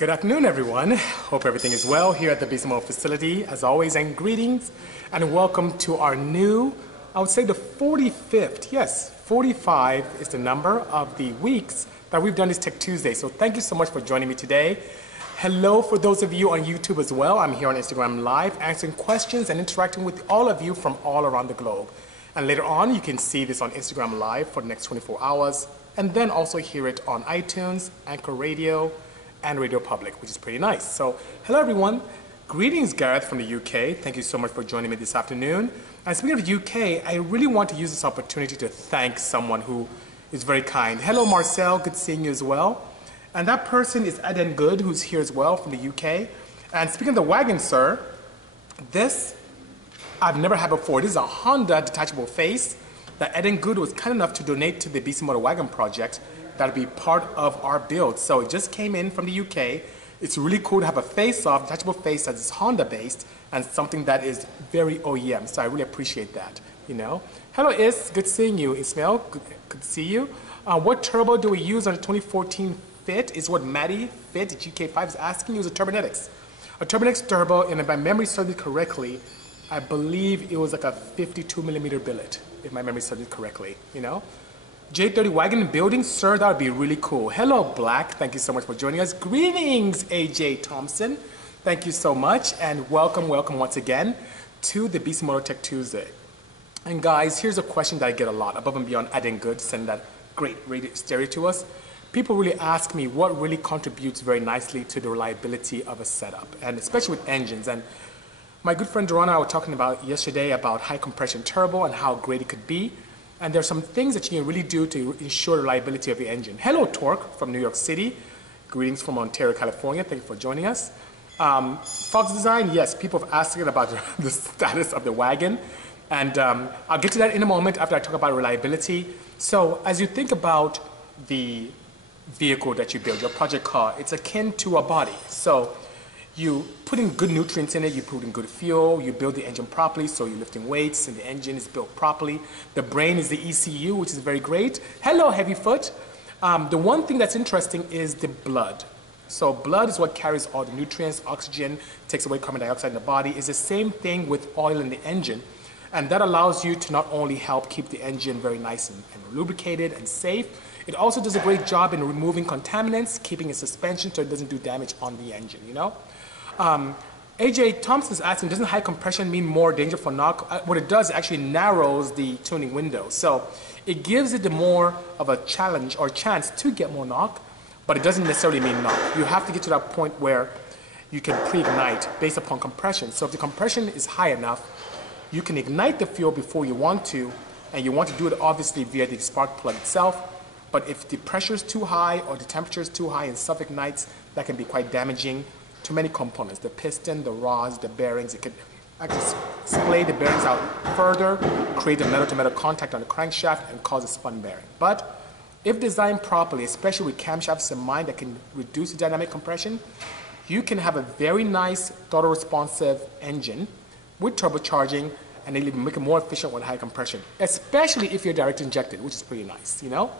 Good afternoon, everyone. Hope everything is well here at the Bisimoto facility, as always, and greetings and welcome to our new, I would say the 45th, yes, 45 is the number of the weeks that we've done this Tech Tuesday. So thank you so much for joining me today. Hello for those of you on YouTube as well. I'm here on Instagram Live answering questions and interacting with all of you from all around the globe. And later on, you can see this on Instagram Live for the next 24 hours, and then also hear it on iTunes, Anchor Radio, and Radio Public, which is pretty nice. So, hello everyone. Greetings, Gareth from the UK. Thank you so much for joining me this afternoon. And speaking of the UK, I really want to use this opportunity to thank someone who is very kind. Hello, Marcel. Good seeing you as well. And that person is Eden Good, who's here as well from the UK. And speaking of the wagon, sir, this I've never had before. This is a Honda detachable face that Eden Good was kind enough to donate to the Bisimoto wagon project. That'll be part of our build. So it just came in from the UK. It's really cool to have a face-off, detachable face that is Honda-based and something that is very OEM. So I really appreciate that, you know. Hello, Is. Good seeing you. Ismail, good to see you. What turbo do we use on the 2014 Fit is what Maddie Fit GK5 is asking. It was a Turbonetics. A Turbonetics turbo, and if my memory serves me correctly, I believe it was like a 52 millimeter billet, if my memory serves me correctly, you know. J30 wagon building, sir, that would be really cool. Hello, Black. Thank you so much for joining us. Greetings, AJ Thompson. Thank you so much, and welcome once again to the Bisimoto Tech Tuesday. And guys, here's a question that I get a lot, above and beyond Adding Good, send that great radio stereo to us. People really ask me what really contributes very nicely to the reliability of a setup, and especially with engines. And my good friend Duran and I were talking about yesterday about high compression turbo and how great it could be. And there's some things that you can really do to ensure the reliability of the engine. Hello, Torque from New York City. Greetings from Ontario, California. Thank you for joining us. Fox Design, yes, people have asked about the status of the wagon. And I'll get to that in a moment after I talk about reliability. So as you think about the vehicle that you build, your project car, it's akin to a body. So you put in good nutrients in it, you put in good fuel, you build the engine properly, so you're lifting weights and the engine is built properly. The brain is the ECU, which is very great. Hello, Heavyfoot. The one thing that's interesting is the blood. So blood is what carries all the nutrients, oxygen, takes away carbon dioxide in the body. It's the same thing with oil in the engine. And that allows you to not only help keep the engine very nice and lubricated and safe, it also does a great job in removing contaminants, keeping its suspension so it doesn't do damage on the engine, you know? AJ Thompson is asking, doesn't high compression mean more danger for knock? What it does, it actually narrows the tuning window. So it gives it the more of a challenge or chance to get more knock, but it doesn't necessarily mean knock. You have to get to that point where you can pre-ignite based upon compression. So if the compression is high enough, you can ignite the fuel before you want to, and you want to do it obviously via the spark plug itself. But if the pressure is too high or the temperature is too high and self-ignites, that can be quite damaging to many components, the piston, the rods, the bearings. It could actually splay the bearings out further, create a metal-to-metal contact on the crankshaft, and cause a spun bearing. But if designed properly, especially with camshafts in mind that can reduce the dynamic compression, you can have a very nice throttle-responsive engine with turbocharging, and they make it more efficient with high compression, especially if you're direct injected, which is pretty nice, you know?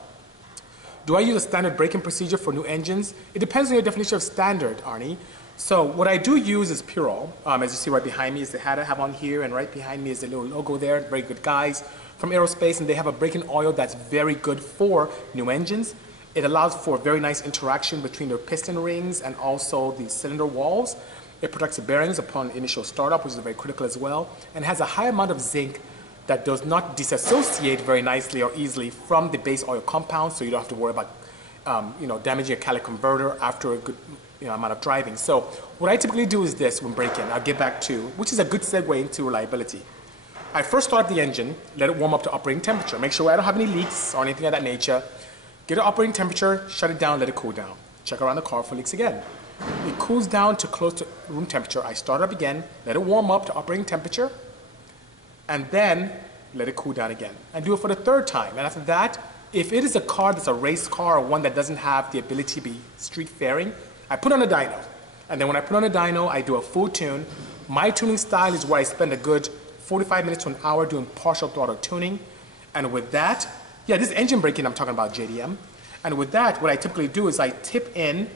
Do I use a standard braking procedure for new engines? It depends on your definition of standard, Arnie. So what I do use is Purol. As you see right behind me is the hat I have on here, and right behind me is the little logo there. Very good guys from Aerospace, and they have a braking oil that's very good for new engines. It allows for very nice interaction between the piston rings and also the cylinder walls. It protects the bearings upon initial startup, which is very critical as well, and has a high amount of zinc that does not disassociate very nicely or easily from the base oil compound, so you don't have to worry about damaging a catalytic converter after a good amount of driving. So what I typically do is this when braking. I'll get back to, which is a good segue into reliability. I first start up the engine, let it warm up to operating temperature. Make sure I don't have any leaks or anything of that nature. Get it operating temperature, shut it down, let it cool down. Check around the car for leaks again. It cools down to close to room temperature. I start up again, let it warm up to operating temperature, and then let it cool down again. And do it for the third time. And after that, if it is a car that's a race car or one that doesn't have the ability to be street faring, I put on a dyno. And then when I put on a dyno, I do a full tune. My tuning style is where I spend a good 45 minutes to an hour doing partial throttle tuning. And with that, yeah, this is engine braking I'm talking about, JDM. And with that, what I typically do is I tip in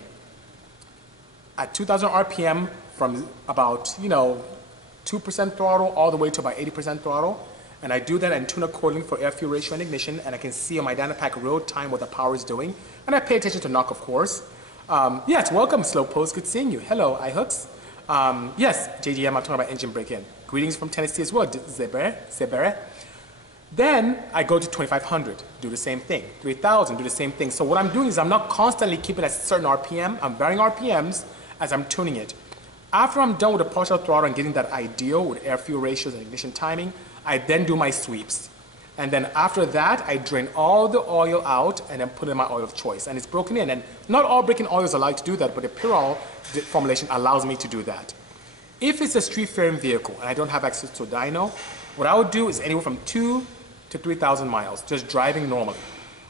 at 2,000 RPM from about, 2% throttle all the way to about 80% throttle. And I do that and tune accordingly for air-fuel ratio and ignition, and I can see on my Dynapack real time what the power is doing. And I pay attention to knock, of course. Yes, welcome, Slowpost. Good seeing you. Hello, iHooks. Yes, JGM, I'm talking about engine break-in. Greetings from Tennessee as well, Zebere. Then I go to 2,500, do the same thing. 3,000, do the same thing. So what I'm doing is I'm not constantly keeping at a certain RPM. I'm varying RPMs as I'm tuning it. After I'm done with the partial throttle and getting that ideal with air-fuel ratios and ignition timing, I then do my sweeps. And then after that, I drain all the oil out and then put in my oil of choice. And it's broken in. And not all break-in oils allow you to do that, but the Pirol formulation allows me to do that. If it's a street-faring vehicle and I don't have access to a dyno, what I would do is anywhere from 2,000 to 3,000 miles, just driving normally.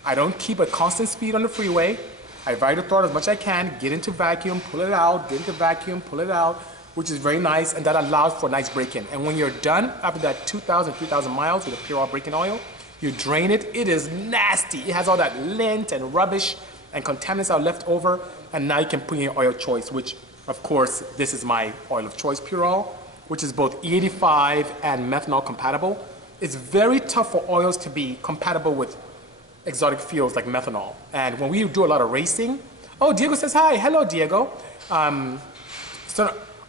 I don't keep a constant speed on the freeway. I vary the throttle as much as I can, get into vacuum, pull it out, get into vacuum, pull it out, which is very nice, and that allows for a nice break-in. And when you're done, after that 2,000, 3,000 miles with a Pirol break-in oil, you drain it. It is nasty. It has all that lint and rubbish and contaminants are left over, and now you can put in your oil choice, which, of course, this is my oil of choice Pirol, which is both E85 and methanol compatible. It's very tough for oils to be compatible with exotic fuels like methanol. And when we do a lot of racing, oh, Diego says hi. Hello, Diego.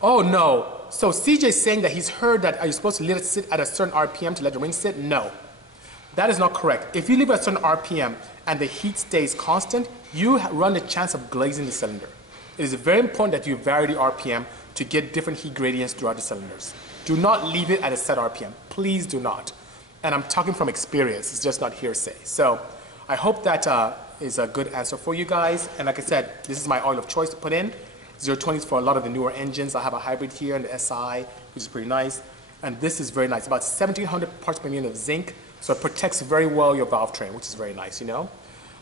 Oh, no. So CJ's saying that he's heard that are you supposed to let it sit at a certain RPM to let the ring sit? No. That is not correct. If you leave it at a certain RPM and the heat stays constant, you run the chance of glazing the cylinder. It is very important that you vary the RPM to get different heat gradients throughout the cylinders. Do not leave it at a set RPM. Please do not. And I'm talking from experience. It's just not hearsay. So I hope that is a good answer for you guys. And like I said, this is my oil of choice to put in. 020s for a lot of the newer engines. I have a hybrid here in the SI, which is pretty nice. And this is very nice. About 1,700 parts per million of zinc. So it protects very well your valve train, which is very nice,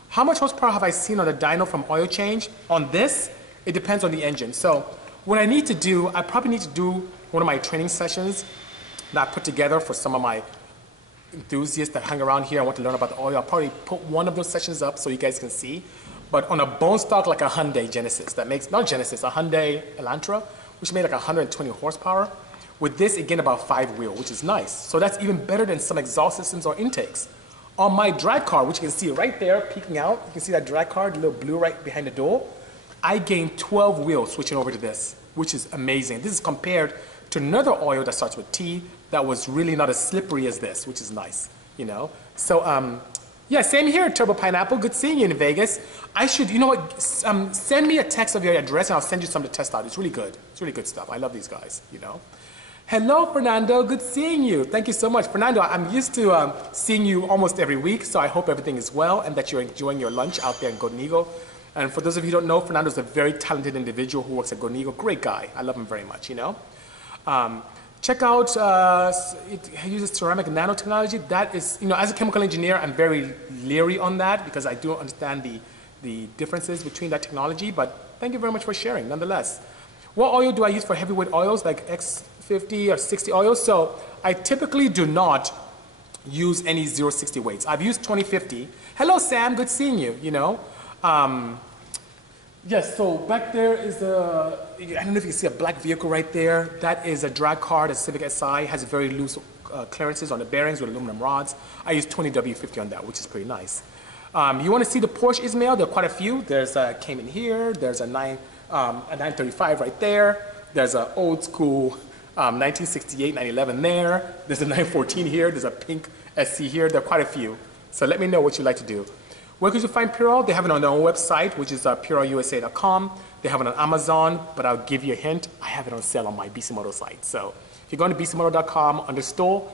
How much horsepower have I seen on the dyno from oil change? On this, it depends on the engine. So what I need to do, I probably need to do one of my training sessions that I put together for some of my enthusiasts that hang around here and want to learn about the oil. I'll probably put one of those sessions up so you guys can see. But on a bone stock like a Hyundai Genesis, that makes, not Genesis, a Hyundai Elantra, which made like 120 horsepower. With this, it gained about 5 wheel, which is nice. So that's even better than some exhaust systems or intakes. On my drag car, which you can see right there peeking out, you can see that drag car, the little blue right behind the door, I gained 12 wheels switching over to this, which is amazing. This is compared to another oil that starts with T that was really not as slippery as this, which is nice, So, yeah, same here, Turbo Pineapple. Good seeing you in Vegas. I should, send me a text of your address and I'll send you some to test out. It's really good. It's really good stuff. I love these guys, Hello, Fernando. Good seeing you. Thank you so much. Fernando, I'm used to seeing you almost every week, so I hope everything is well and that you're enjoying your lunch out there in Golden Eagle. And for those of you who don't know, Fernando is a very talented individual who works at Golden Eagle. Great guy. I love him very much, Check out, it uses ceramic nanotechnology. That is, as a chemical engineer, I'm very leery on that because I do understand the differences between that technology, but thank you very much for sharing, nonetheless. What oil do I use for heavyweight oils like X50 or 60 oils? So I typically do not use any 060 weights. I've used 2050. Hello, Sam. Good seeing you, Yes, so back there is I don't know if you can see a black vehicle right there. That is a drag car, the Civic Si, has very loose clearances on the bearings with aluminum rods. I use 20W50 on that, which is pretty nice. You want to see the Porsche Ismail? There are quite a few. There's a Cayman here. There's a 935 right there. There's an old school 1968 911 there. There's a 914 here. There's a pink SC here. There are quite a few. So let me know what you'd like to do. Where could you find Pirol? They have it on their own website, which is pirolusa.com. They have it on Amazon, but I'll give you a hint. I have it on sale on my Bisimoto site. So if you go to bisimoto.com under store,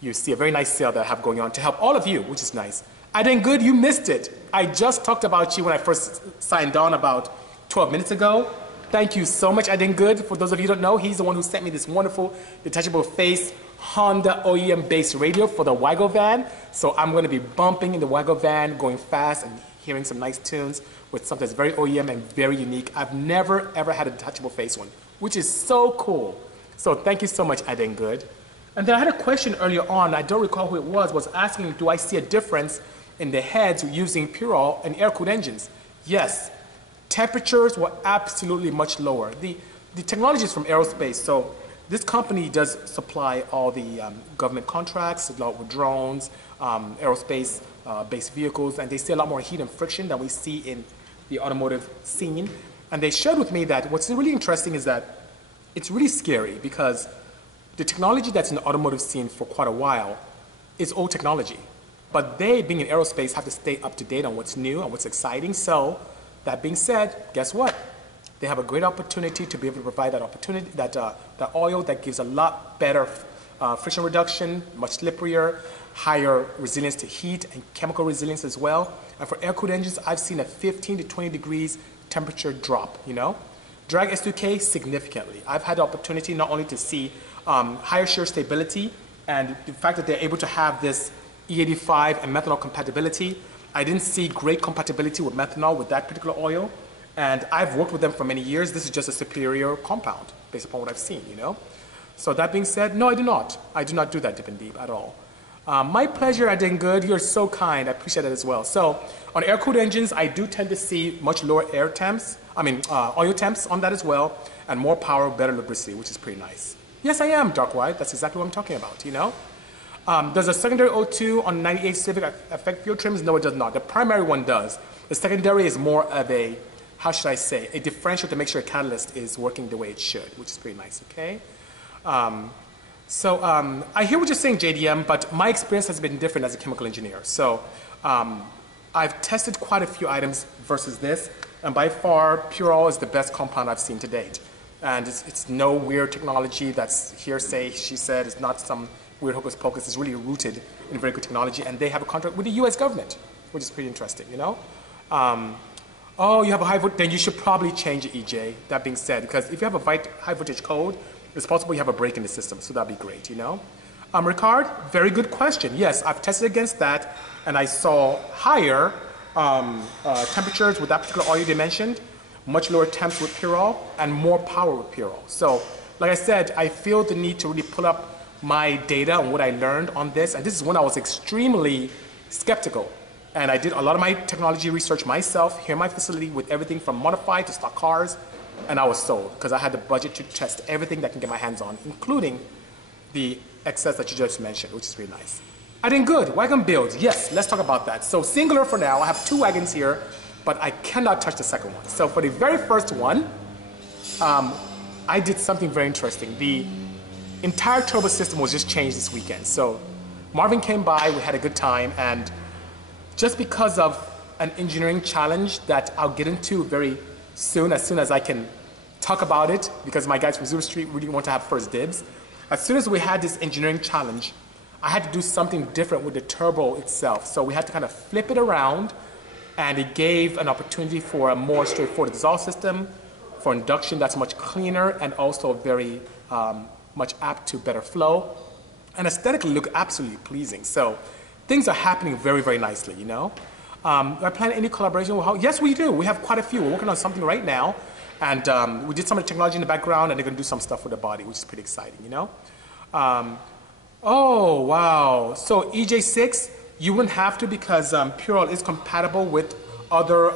you see a very nice sale that I have going on to help all of you, which is nice. I did good, you missed it. I just talked about you when I first signed on about 12 minutes ago. Thank you so much, I did good. For those of you who don't know, he's the one who sent me this wonderful detachable face Honda OEM-based radio for the wagovan. So I'm going to be bumping in the wagovan, going fast and hearing some nice tunes with something that's very OEM and very unique. I've never, ever had a detachable face one, which is so cool. So thank you so much, I did good. And then I had a question earlier on, I don't recall who it was asking, do I see a difference in the heads using Pirol and air-cooled engines? Yes. Temperatures were absolutely much lower. The technology is from aerospace, so this company does supply all the government contracts, a lot with drones, aerospace-based vehicles, and they see a lot more heat and friction than we see in the automotive scene. And they shared with me that what's really interesting is that it's really scary because the technology that's in the automotive scene for quite a while is old technology. But they, being in aerospace, have to stay up to date on what's new and what's exciting. So, that being said, guess what? They have a great opportunity to be able to provide that opportunity, that oil that gives a lot better friction reduction, much slipperier, higher resilience to heat and chemical resilience as well. And for air-cooled engines, I've seen a 15 to 20 degrees temperature drop, you know? Drag S2K significantly. I've had the opportunity not only to see higher shear stability and the fact that they're able to have this E85 and methanol compatibility. I didn't see great compatibility with methanol with that particular oil. And I've worked with them for many years. This is just a superior compound based upon what I've seen, you know? So that being said, no, I do not. I do not do that dip and deep at all. My pleasure, I did good. You're so kind. I appreciate that as well. So on air-cooled engines, I do tend to see much lower oil temps on that as well, and more power, better lubricity, which is pretty nice. Yes, I am, Dark White. That's exactly what I'm talking about, you know? Does a secondary O2 on 98 Civic affect fuel trims? No, it does not. The primary one does. The secondary is more of a, how should I say, a differential to make sure a catalyst is working the way it should, which is pretty nice, okay? I hear what you're saying, JDM, but my experience has been different as a chemical engineer. So I've tested quite a few items versus this, and by far, Pure Oil is the best compound I've seen to date. And it's no weird technology that's hearsay, she said. It's not some weird hocus pocus. It's really rooted in very good technology, and they have a contract with the US government, which is pretty interesting, you know? Oh, you have a high voltage, then you should probably change it, EJ. That being said, because if you have a high voltage code, it's possible you have a break in the system, so that'd be great, you know? Ricard, very good question. Yes, I've tested against that, and I saw higher temperatures with that particular oil you mentioned, much lower temps with Pure Oil, and more power with Pure Oil. So, like I said, I feel the need to really pull up my data and what I learned on this, and this is when I was extremely skeptical. And I did a lot of my technology research myself here in my facility with everything from modified to stock cars, and I was sold because I had the budget to test everything that I can get my hands on, including the excess that you just mentioned, which is really nice. I did good. Wagon builds. Yes, let's talk about that. So singular for now. I have 2 wagons here, but I cannot touch the second one. So for the very first one, I did something very interesting. The entire turbo system was just changed this weekend. So Marvin came by, we had a good time, and just because of an engineering challenge that I'll get into very soon as I can talk about it, because my guys from Zulu Street really want to have first dibs. As soon as we had this engineering challenge, I had to do something different with the turbo itself. So we had to kind of flip it around, and it gave an opportunity for a more straightforward exhaust system, for induction that's much cleaner and also very much apt to better flow, and aesthetically look absolutely pleasing. So things are happening very, very nicely, you know? Do I plan any collaboration with how? Yes, we do. We have quite a few. We're working on something right now, and we did some of the technology in the background, and they're going to do some stuff with the body, which is pretty exciting, you know? Oh, wow. So EJ6, you wouldn't have to because Pure Oil is compatible with other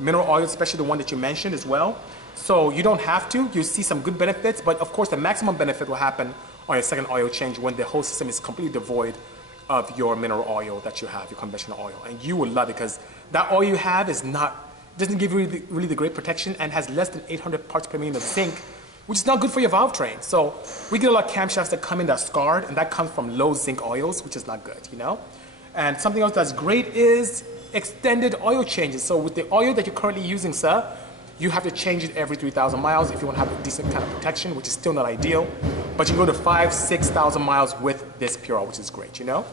mineral oils, especially the one that you mentioned as well. So you don't have to. You see some good benefits, but of course the maximum benefit will happen on your second oil change when the whole system is completely devoid of your mineral oil that you have, your conventional oil. And you will love it because that oil you have doesn't give you really the great protection and has less than 800 parts per million of zinc, which is not good for your valve train. So we get a lot of camshafts that come in that are scarred, and that comes from low zinc oils, which is not good, you know? And something else that's great is extended oil changes. So with the oil that you're currently using, sir, you have to change it every 3,000 miles if you want to have a decent kind of protection, which is still not ideal. But you can go to 5,000, 6,000 miles with this Pure Oil, which is great, you know?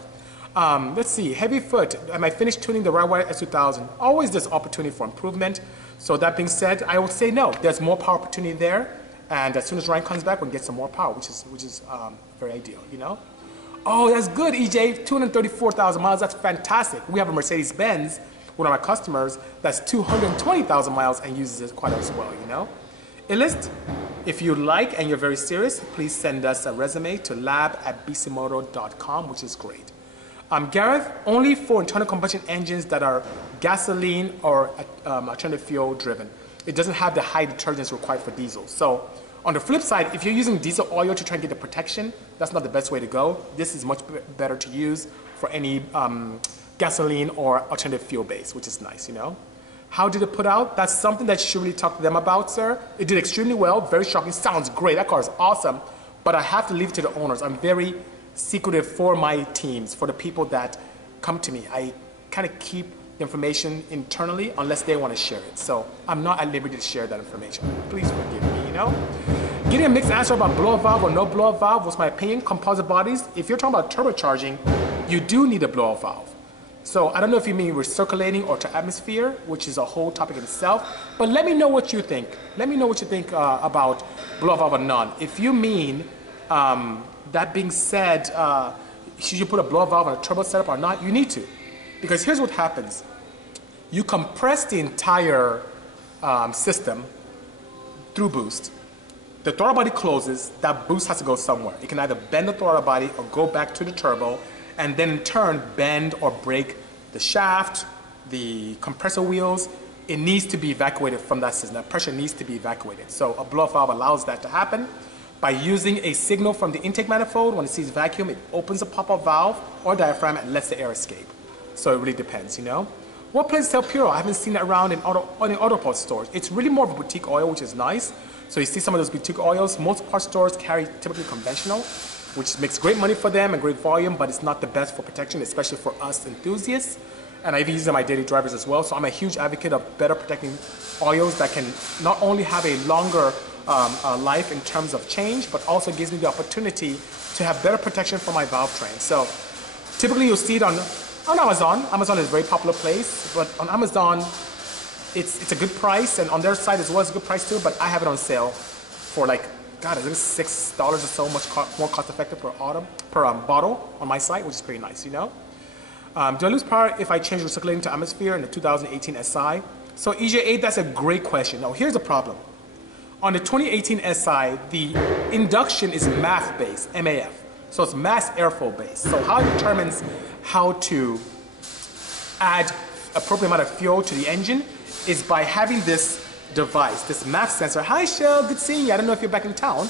Let's see, heavy foot. Am I finished tuning the Rywire S2000? Always there's opportunity for improvement. So that being said, I would say no. There's more power opportunity there. And as soon as Ryan comes back, we can get some more power, which is very ideal, you know? Oh, that's good, EJ. 234,000 miles. That's fantastic. We have a Mercedes-Benz, one of our customers, that's 220,000 miles and uses it quite as well, you know? Illist, if you like and you're very serious, please send us a resume to lab@bisimoto.com, which is great. Gareth, only for internal combustion engines that are gasoline or alternative fuel driven. It doesn't have the high detergents required for diesel. So on the flip side, if you're using diesel oil to try and get the protection, that's not the best way to go. This is much better to use for any gasoline or alternative fuel base, which is nice, you know. How did it put out? That's something that you should really talk to them about, sir. It did extremely well, very shocking, sounds great, that car is awesome, but I have to leave it to the owners. I'm very secretive for my teams, for the people that come to me. I kind of keep the information internally unless they want to share it. So I'm not at liberty to share that information. Please forgive me, you know? Getting a mixed answer about blow-up valve or no blow-up valve was my opinion. Composite bodies, if you're talking about turbocharging, you do need a blow-up valve. So I don't know if you mean recirculating or to atmosphere, which is a whole topic in itself, but let me know what you think. Let me know what you think about blow-up valve or none. If you mean, that being said, should you put a blow-up valve on a turbo setup or not? You need to. Because here's what happens. You compress the entire system through boost. The throttle body closes, that boost has to go somewhere. It can either bend the throttle body or go back to the turbo, and then in turn bend or break the shaft, the compressor wheels. It needs to be evacuated from that system. That pressure needs to be evacuated. So a blow-up valve allows that to happen. By using a signal from the intake manifold, when it sees vacuum, it opens a pop-up valve or diaphragm and lets the air escape. So it really depends, you know. What places sell Puro? I haven't seen it around in auto parts stores. It's really more of a boutique oil, which is nice. So you see some of those boutique oils. Most parts stores carry typically conventional, which makes great money for them and great volume, but it's not the best for protection, especially for us enthusiasts. And I even use them in my daily drivers as well. So I'm a huge advocate of better protecting oils that can not only have a longer life in terms of change, but also gives me the opportunity to have better protection for my valve train. So typically you'll see it on Amazon. Amazon is a very popular place, but on Amazon, it's a good price, and on their site as well, it's a good price too, but I have it on sale for like, God, I think it's $6 or so, much more cost effective per bottle on my site, which is pretty nice, you know? Do I lose power if I change recirculating to atmosphere in the 2018 SI? So EJ8, that's a great question. Now here's the problem. On the 2018 SI, the induction is MAF-based, MAF. So it's mass airflow based. So how it determines how to add appropriate amount of fuel to the engine is by having this device, this MAF sensor. Hi Shell, good seeing you. I don't know if you're back in town.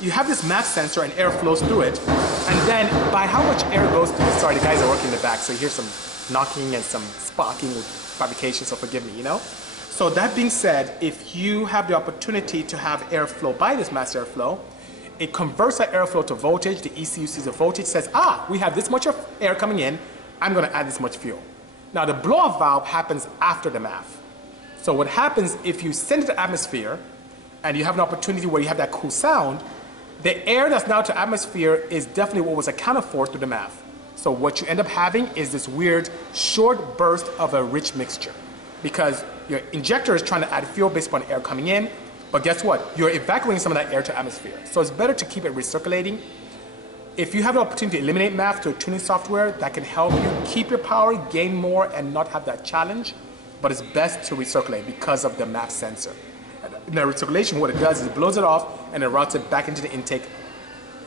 You have this MAF sensor and air flows through it. And then by how much air goes through it, sorry, the guys are working in the back, so you hear some knocking and some sparking with fabrication, so forgive me, you know? So that being said, if you have the opportunity to have airflow by this mass airflow, it converts that airflow to voltage. The ECU sees the voltage, says, we have this much of air coming in, I'm gonna add this much fuel. Now the blow-off valve happens after the MAF. So what happens if you send it to atmosphere and you have an opportunity where you have that cool sound, the air that's now to atmosphere is definitely what was accounted for through the MAF. So what you end up having is this weird short burst of a rich mixture, because your injector is trying to add fuel based upon air coming in, but guess what? You're evacuating some of that air to atmosphere. So it's better to keep it recirculating. If you have the opportunity to eliminate MAF through tuning software, that can help you keep your power, gain more, and not have that challenge. But it's best to recirculate because of the MAF sensor. In the recirculation, what it does is it blows it off and it routes it back into the intake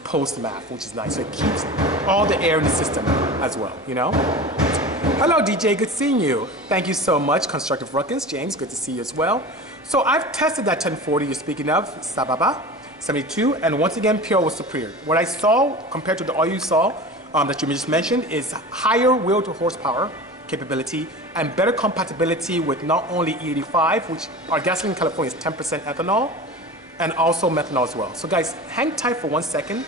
post-MAF, which is nice. So it keeps all the air in the system as well, you know? Hello, DJ, good seeing you. Thank you so much, Constructive Ruckus. James, good to see you as well. So I've tested that 1040 you're speaking of, Sababa 72, and once again, Pure was superior. What I saw compared to the oil you saw that you just mentioned is higher wheel to horsepower capability and better compatibility with not only E85, which our gasoline in California is 10% ethanol, and also methanol as well. So guys, hang tight for 1 second.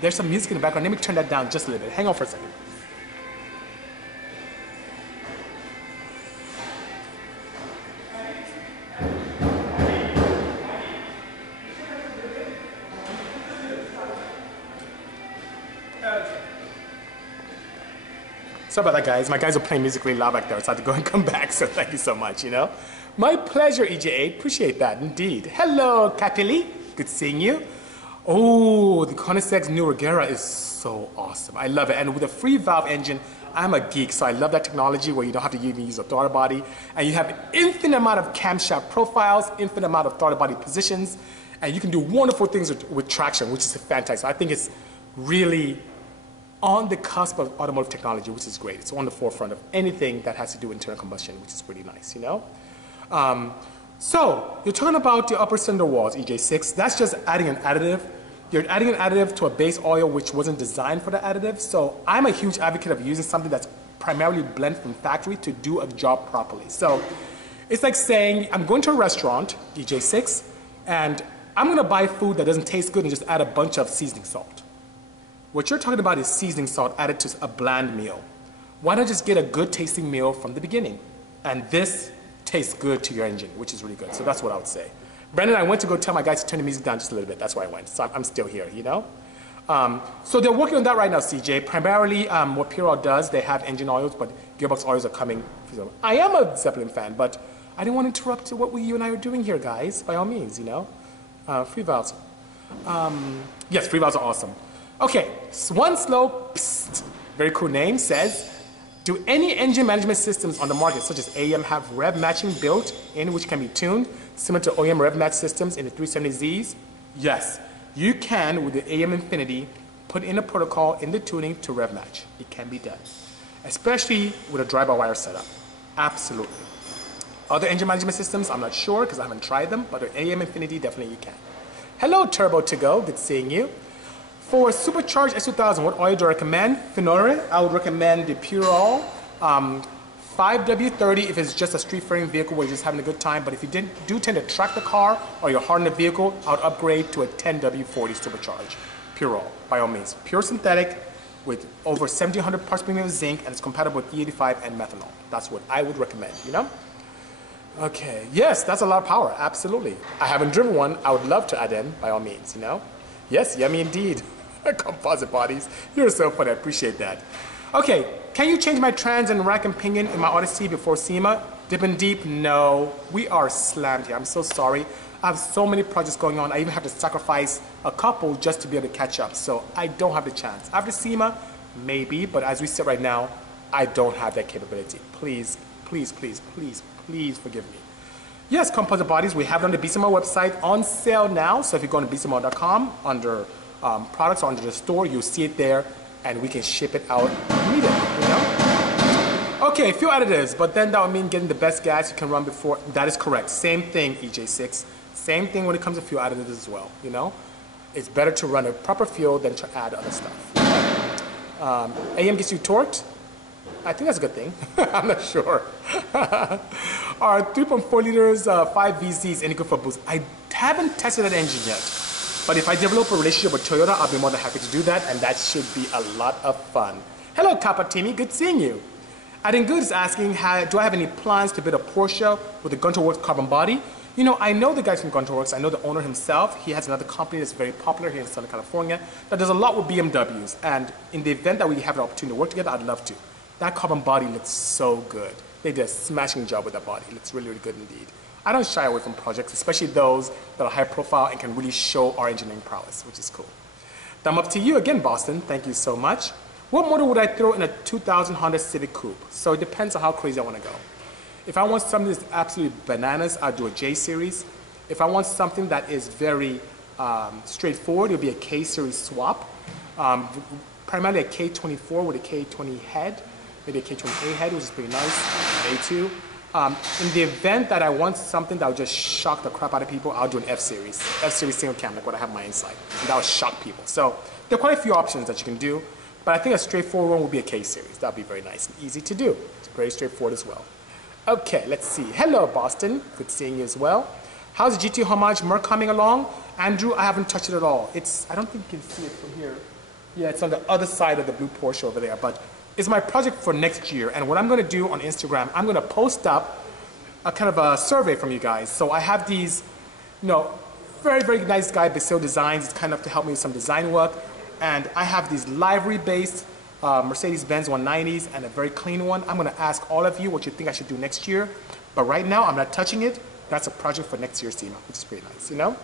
There's some music in the background. Let me turn that down just a little bit. Hang on for a second. Sorry about that, guys. My guys are playing music really loud back there, so I had to go and come back, so thank you so much, you know. My pleasure, EJ8. Appreciate that, indeed. Hello, Kapili. Good seeing you. Oh, the Koenigsegg's new Regera is so awesome. I love it. And with a free valve engine, I'm a geek, so I love that technology where you don't have to even use a throttle body. And you have infinite amount of camshaft profiles, infinite amount of throttle body positions, and you can do wonderful things with traction, which is fantastic. I think it's really on the cusp of automotive technology, which is great. It's on the forefront of anything that has to do with internal combustion, which is pretty nice, you know? So you're talking about the upper cylinder walls, EJ6. That's just adding an additive. You're adding an additive to a base oil which wasn't designed for the additive. So I'm a huge advocate of using something that's primarily blended from factory to do a job properly. So it's like saying I'm going to a restaurant, EJ6, and I'm going to buy food that doesn't taste good and just add a bunch of seasoning salt. What you're talking about is seasoning salt added to a bland meal. Why not just get a good tasting meal from the beginning? And this tastes good to your engine, which is really good. So that's what I would say. Brandon, I went to go tell my guys to turn the music down just a little bit. That's why I went. So I'm still here, you know? So they're working on that right now, CJ. Primarily, what Purell does, they have engine oils, but gearbox oils are coming. I am a Zeppelin fan, but I didn't want to interrupt what you and I are doing here, guys. By all means, you know? Free valves. Yes, free valves are awesome. Okay, so one slow, psst, very cool name, says, do any engine management systems on the market, such as AEM, have rev matching built in which can be tuned, similar to OEM rev match systems in the 370Zs? Yes, you can, with the AEM Infinity, put in a protocol in the tuning to rev match. It can be done, especially with a drive-by-wire setup. Absolutely. Other engine management systems, I'm not sure because I haven't tried them, but with AEM Infinity, definitely you can. Hello, Turbo to Go, good seeing you. For supercharged S2000, what oil do I recommend? Finore, I would recommend the Purell 5W30 if it's just a street-faring vehicle where you're just having a good time. But if you do tend to track the car or you're hard on the vehicle, I would upgrade to a 10W40 supercharged Purell, by all means. Pure synthetic with over 1,700 parts per million of zinc, and it's compatible with E85 and methanol. That's what I would recommend, you know? Okay, yes, that's a lot of power, absolutely. I haven't driven one. I would love to add in, by all means, you know? Yes, yummy indeed. Composite bodies. You're so funny. I appreciate that. Okay, can you change my trans and rack and pinion in my Odyssey before SEMA? Dipping deep? No. We are slammed here. I'm so sorry. I have so many projects going on. I even have to sacrifice a couple just to be able to catch up. So I don't have the chance. After SEMA, maybe, but as we sit right now, I don't have that capability. Please, please, please, please, please forgive me. Yes, composite bodies. We have it on the Bisimoto website on sale now. So if you go to bisimoto.com under products under the store, you'll see it there, and we can ship it out immediately, you know? Okay, a few additives, but then that would mean getting the best gas you can run before. That is correct. Same thing, EJ6. Same thing when it comes to fuel additives as well, you know? It's better to run a proper fuel than to add other stuff. AM gets you torqued. I think that's a good thing. I'm not sure. Are 3.4 liters 5 VCs any good for boost? I haven't tested that engine yet. But if I develop a relationship with Toyota, I'll be more than happy to do that, and that should be a lot of fun. Hello, Kappa Timmy, good seeing you. Adding Good is asking, do I have any plans to build a Porsche with a Gunter Works carbon body? You know, I know the guys from Gunter Works. I know the owner himself. He has another company that's very popular here in Southern California that does a lot with BMWs. And in the event that we have the opportunity to work together, I'd love to. That carbon body looks so good. They did a smashing job with that body. It looks really, really good indeed. I don't shy away from projects, especially those that are high profile and can really show our engineering prowess, which is cool. Thumb up to you again, Boston. Thank you so much. What motor would I throw in a 2000 Honda Civic Coupe? So it depends on how crazy I want to go. If I want something that's absolutely bananas, I'll do a J series. If I want something that is very straightforward, it'll be a K series swap. Primarily a K24 with a K20 head, maybe a K20A head, which is pretty nice, A2. In the event that I want something that will just shock the crap out of people, I'll do an F-Series. F-Series single cam, like what I have on my inside. And that will shock people. So there are quite a few options that you can do, but I think a straightforward one would be a K-Series. That would be very nice and easy to do. It's very straightforward as well. Okay, let's see. Hello, Boston. Good seeing you as well. How's the GT Homage Merc coming along? Andrew, I haven't touched it at all. I don't think you can see it from here. Yeah, it's on the other side of the blue Porsche over there, but it's my project for next year, and what I'm going to do on Instagram, I'm going to post up a kind of a survey from you guys. So I have these, you know, very, very nice guy, Bisi Designs. It's kind enough to help me with some design work, and I have these livery-based Mercedes-Benz 190s and a very clean one. I'm going to ask all of you what you think I should do next year, but right now I'm not touching it. That's a project for next year's SEMA, which is pretty nice, you know?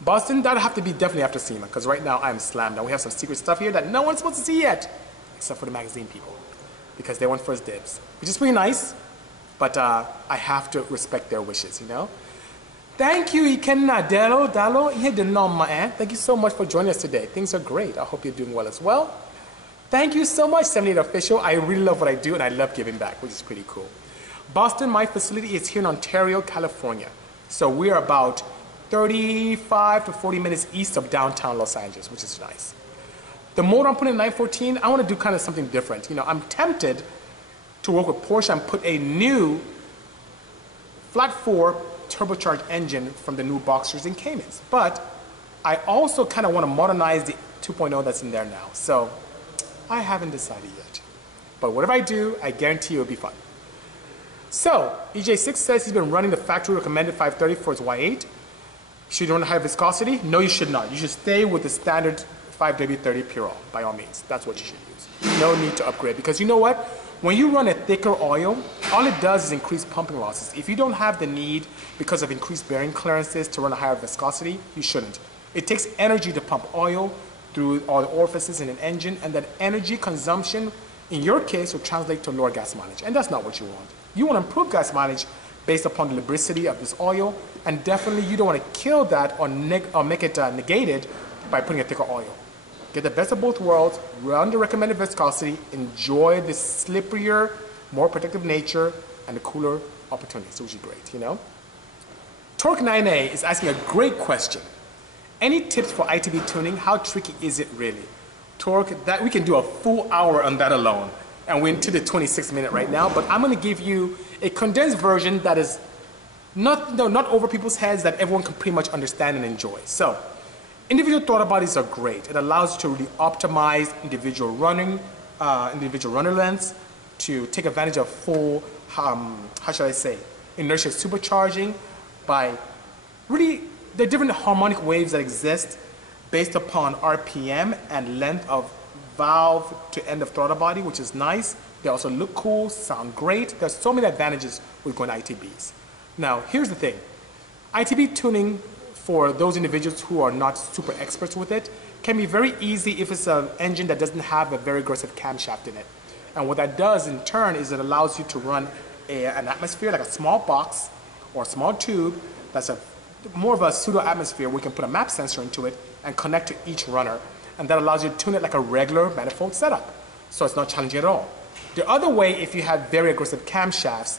Boston, that'll have to be definitely after SEMA, because right now I'm slammed. Now we have some secret stuff here that no one's supposed to see yet, except for the magazine people, because they want first dibs, which is pretty nice, but I have to respect their wishes, you know? Thank you, Ikenna Dalo. Thank you so much for joining us today. Things are great. I hope you're doing well as well. Thank you so much, 78 Official. I really love what I do, and I love giving back, which is pretty cool. Boston, my facility is here in Ontario, California. So we're about 35 to 40 minutes east of downtown Los Angeles, which is nice. The motor I'm putting in 914, I want to do kind of something different. You know, I'm tempted to work with Porsche and put a new flat 4 turbocharged engine from the new Boxsters and Caymans. But I also kind of want to modernize the 2.0 that's in there now. So I haven't decided yet. But whatever I do, I guarantee it'll be fun. So EJ6 says he's been running the factory recommended 530 for his Y8. Should you run high viscosity? No, you should not. You should stay with the standard 5W30 Purell, by all means. That's what you should use. No need to upgrade, because you know what? When you run a thicker oil, all it does is increase pumping losses. If you don't have the need, because of increased bearing clearances, to run a higher viscosity, you shouldn't. It takes energy to pump oil through all the orifices in an engine, and that energy consumption, in your case, will translate to lower gas mileage, and that's not what you want. You want to improve gas mileage based upon the lubricity of this oil, and definitely you don't want to kill that or make it negated by putting a thicker oil. Get the best of both worlds, run the recommended viscosity, enjoy the slipperier, more protective nature, and the cooler opportunities, which is great, you know? Torque 9A is asking a great question. Any tips for ITB tuning? How tricky is it really? Torque, that we can do a full hour on that alone. And we're into the 26-minute right now, but I'm gonna give you a condensed version that is not over people's heads, that everyone can pretty much understand and enjoy. So, individual throttle bodies are great. It allows you to really optimize individual runner lengths, to take advantage of full, how should I say, inertia supercharging by really the different harmonic waves that exist based upon RPM and length of valve to end of throttle body, which is nice. They also look cool, sound great. There's so many advantages with going ITBs. Now, here's the thing. ITB tuning, for those individuals who are not super experts with it, can be very easy if it's an engine that doesn't have a very aggressive camshaft in it. And what that does in turn is it allows you to run an atmosphere, like a small box or a small tube that's more of a pseudo atmosphere. We can put a map sensor into it and connect to each runner, and that allows you to tune it like a regular manifold setup. So it's not challenging at all. The other way, if you have very aggressive camshafts,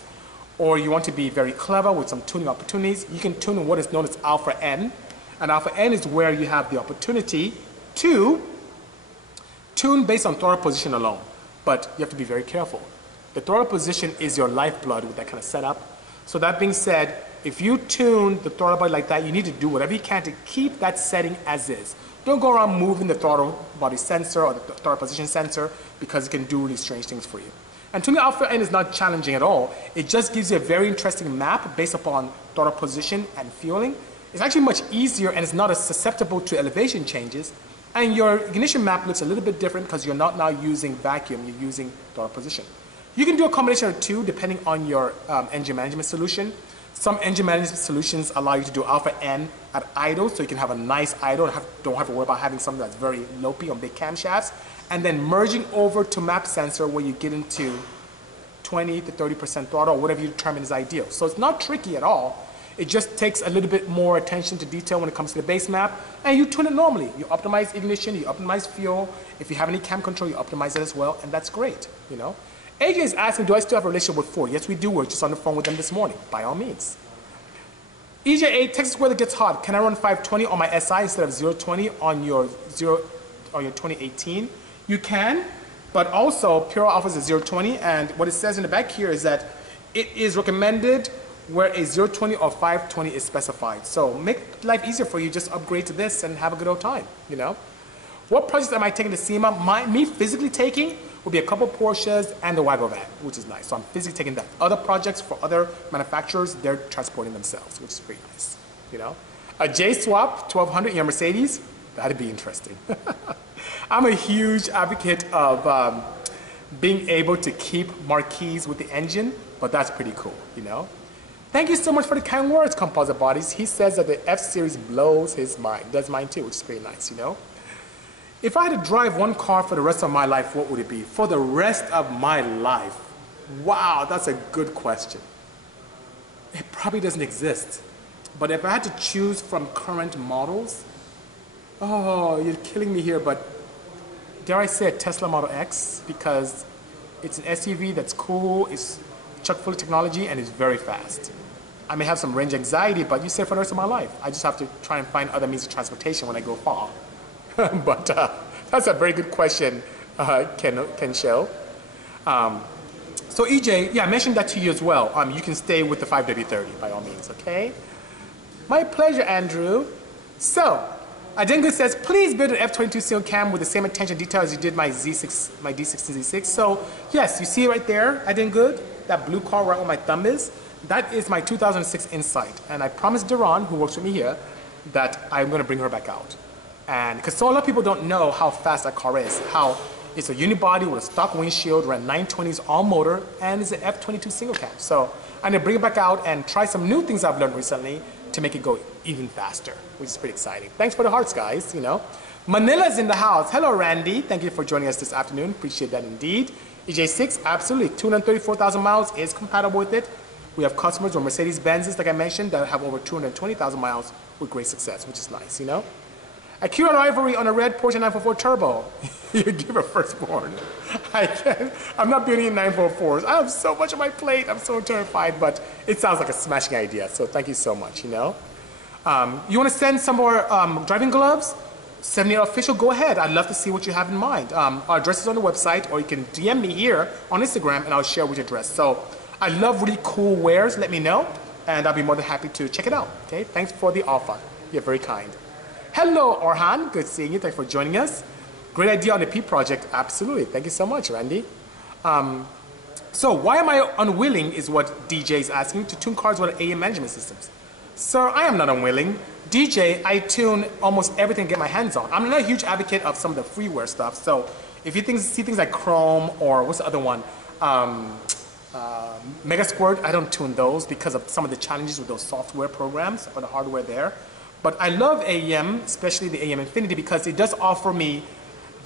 or you want to be very clever with some tuning opportunities, you can tune in what is known as alpha N. And alpha N is where you have the opportunity to tune based on throttle position alone. But you have to be very careful. The throttle position is your lifeblood with that kind of setup. So that being said, if you tune the throttle body like that, you need to do whatever you can to keep that setting as is. Don't go around moving the throttle body sensor or the throttle position sensor, because it can do really strange things for you. And tuning alpha N is not challenging at all. It just gives you a very interesting map based upon throttle position and fueling. It's actually much easier, and it's not as susceptible to elevation changes. And your ignition map looks a little bit different because you're not now using vacuum, you're using throttle position. You can do a combination of two depending on your engine management solution. Some engine management solutions allow you to do alpha N at idle, so you can have a nice idle and don't have to worry about having something that's very lopey on big camshafts. And then merging over to map sensor, where you get into 20 to 30% throttle, or whatever you determine is ideal. So it's not tricky at all. It just takes a little bit more attention to detail when it comes to the base map, and you tune it normally. You optimize ignition, you optimize fuel. If you have any cam control, you optimize it as well, and that's great, you know. AJ is asking, do I still have a relationship with Ford? Yes, we do. We're just on the phone with them this morning, by all means. EJ8, Texas weather gets hot. Can I run 520 on my SI instead of 020 on your 2018? You can, but also Pure offers a 020, and what it says in the back here is that it is recommended where a 020 or 520 is specified. So make life easier for you. Just upgrade to this and have a good old time, you know. What projects am I taking to SEMA? Me physically taking will be a couple Porsches and the wagovan, which is nice. So I'm physically taking that. Other projects for other manufacturers, they're transporting themselves, which is pretty nice, you know. A J-swap 1200 in your Mercedes, that'd be interesting. I'm a huge advocate of being able to keep marquees with the engine, but that's pretty cool, you know. Thank you so much for the kind words, Composite Bodies. He says that the F-Series blows his mind. Does mine too, which is pretty nice, you know. If I had to drive one car for the rest of my life, what would it be? For the rest of my life? Wow, that's a good question. It probably doesn't exist. But if I had to choose from current models, oh, you're killing me here, but dare I say, a Tesla Model X because it's an SUV that's cool, it's chock full of technology, and it's very fast. I may have some range anxiety, but you say for the rest of my life. I just have to try and find other means of transportation when I go far. But that's a very good question, Ken Shell. So EJ, yeah, I mentioned that to you as well. You can stay with the 5W30 by all means, okay? My pleasure, Andrew. So, Adengu says, please build an F22 single cam with the same attention detail as you did my Z6, my D16Z6. So, yes, you see right there, Adengu, that blue car right where my thumb is. That is my 2006 Insight. And I promised Duran, who works with me here, that I'm going to bring her back out. And because so a lot of people don't know how fast that car is, how it's a unibody with a stock windshield, ran 920s all motor, and it's an F22 single cam. So I'm going to bring it back out and try some new things I've learned recently to make it go even faster, which is pretty exciting. Thanks for the hearts, guys, you know. Manila's in the house. Hello, Randy. Thank you for joining us this afternoon. Appreciate that indeed. EJ6, absolutely. 234,000 miles is compatible with it. We have customers or Mercedes-Benzes, like I mentioned, that have over 220,000 miles with great success, which is nice, you know. Acura Rivalry on a red Porsche 944 Turbo. You give a firstborn. I can't. I'm not building in 944s. I have so much on my plate. I'm so terrified, but it sounds like a smashing idea. So thank you so much, you know. You want to send some more driving gloves? 78 Official, go ahead. I'd love to see what you have in mind. Our address is on the website, or you can DM me here on Instagram, and I'll share which address. So I love really cool wares. Let me know, and I'll be more than happy to check it out. Okay, thanks for the offer. You're very kind. Hello, Orhan. Good seeing you. Thanks for joining us. Great idea on the P project. Absolutely. Thank you so much, Randy. So why am I unwilling is what DJ is asking to tune cars with AM management systems. Sir, I am not unwilling. DJ, I tune almost everything I get my hands on. I'm not a huge advocate of some of the freeware stuff. So if you see things like Chrome or what's the other one? Megasquirt, I don't tune those because of some of the challenges with those software programs or the hardware there. But I love AEM, especially the AEM Infinity, because it does offer me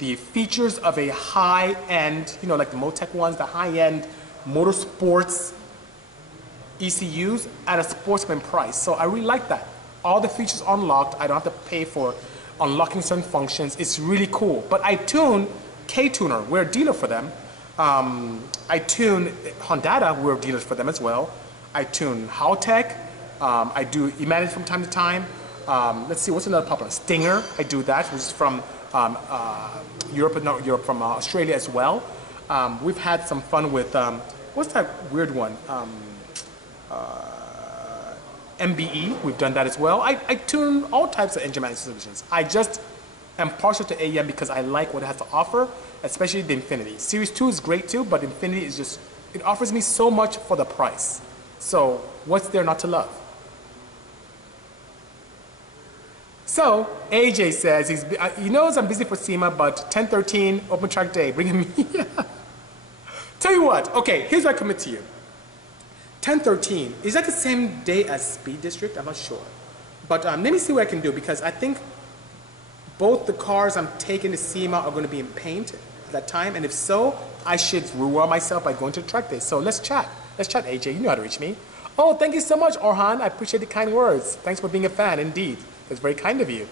the features of a high-end, you know, like the Motec ones, the high-end motorsports ECUs at a sportsman price. So I really like that. All the features unlocked. I don't have to pay for unlocking certain functions. It's really cool. But I tune K-Tuner. We're a dealer for them. I tune Hondata. We're dealers for them as well. I tune Haltech. I do e-manage from time to time. Let's see, what's another popular? Stinger, I do that, which is from Europe, not Europe, from Australia as well. We've had some fun with, what's that weird one? MBE, we've done that as well. I tune all types of engine management solutions. I just am partial to AEM because I like what it has to offer, especially the Infinity. Series 2 is great too, but Infinity is just, it offers me so much for the price. So what's there not to love? So, AJ says, he knows I'm busy for SEMA, but 1013, open track day, bring him here. Tell you what, okay, here's what I commit to you. 1013, is that the same day as Speed District? I'm not sure. But let me see what I can do, because I think both the cars I'm taking to SEMA are going to be in paint at that time, and if so, I should reward myself by going to the track day. So let's chat. Let's chat, AJ. You know how to reach me. Oh, thank you so much, Orhan. I appreciate the kind words. Thanks for being a fan, indeed. It's very kind of you.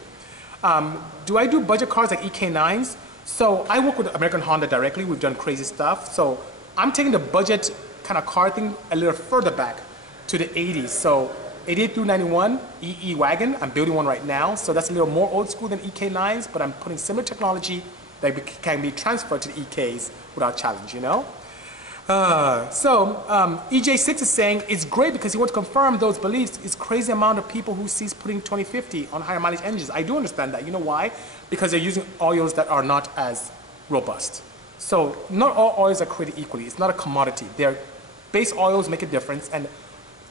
Do I do budget cars like EK9s? So I work with American Honda directly. We've done crazy stuff. So I'm taking the budget kind of car thing a little further back to the 80s. So 88 through 91 EE wagon. I'm building one right now. So that's a little more old school than EK9s, but I'm putting similar technology that can be transferred to the EKs without challenge, you know? EJ6 is saying it's great because he wants to confirm those beliefs. It's crazy amount of people who sees putting 2050 on higher mileage engines. I do understand that. You know why? Because they're using oils that are not as robust. So not all oils are created equally. It's not a commodity. Their base oils make a difference. And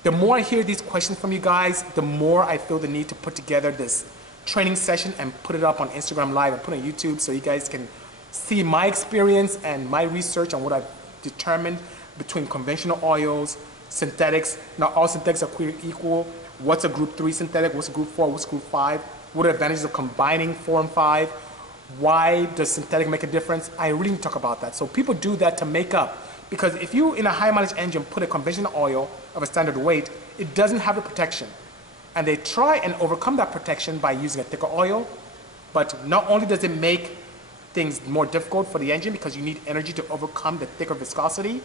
the more I hear these questions from you guys, the more I feel the need to put together this training session and put it up on Instagram Live and put it on YouTube so you guys can see my experience and my research on what I've determined between conventional oils, synthetics. Not all synthetics are created equal. What's a group 3 synthetic? What's a group 4? What's group 5? What are the advantages of combining 4 and 5? Why does synthetic make a difference? I really need to talk about that. So people do that to make up. Because if you, in a high mileage engine, put a conventional oil of a standard weight, it doesn't have the protection. And they try and overcome that protection by using a thicker oil. But not only does it make things more difficult for the engine because you need energy to overcome the thicker viscosity,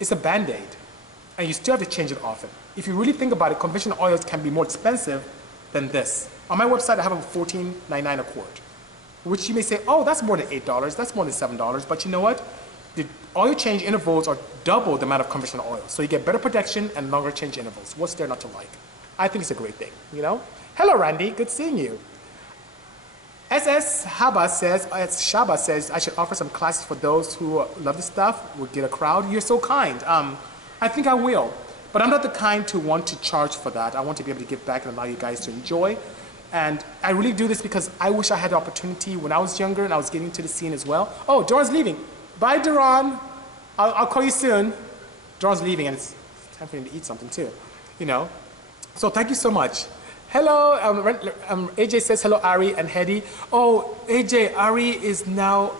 it's a Band-Aid. And you still have to change it often. If you really think about it, conventional oils can be more expensive than this. On my website, I have a $14.99 a quart, which you may say, oh, that's more than $8, that's more than $7. But you know what? The oil change intervals are double the amount of conventional oil. So you get better protection and longer change intervals. What's there not to like? I think it's a great thing, you know? Hello, Randy. Good seeing you. Shaba says, I should offer some classes for those who love the stuff, would get a crowd. You're so kind. I think I will. But I'm not the kind to want to charge for that. I want to be able to give back and allow you guys to enjoy. And I really do this because I wish I had the opportunity when I was younger and I was getting into the scene as well. Oh, Doran's leaving. Bye, Doran. I'll call you soon. Doran's leaving and it's time for him to eat something too, you know. So thank you so much. Hello, AJ says hello, Ari and Hedy. Oh, AJ, Ari is now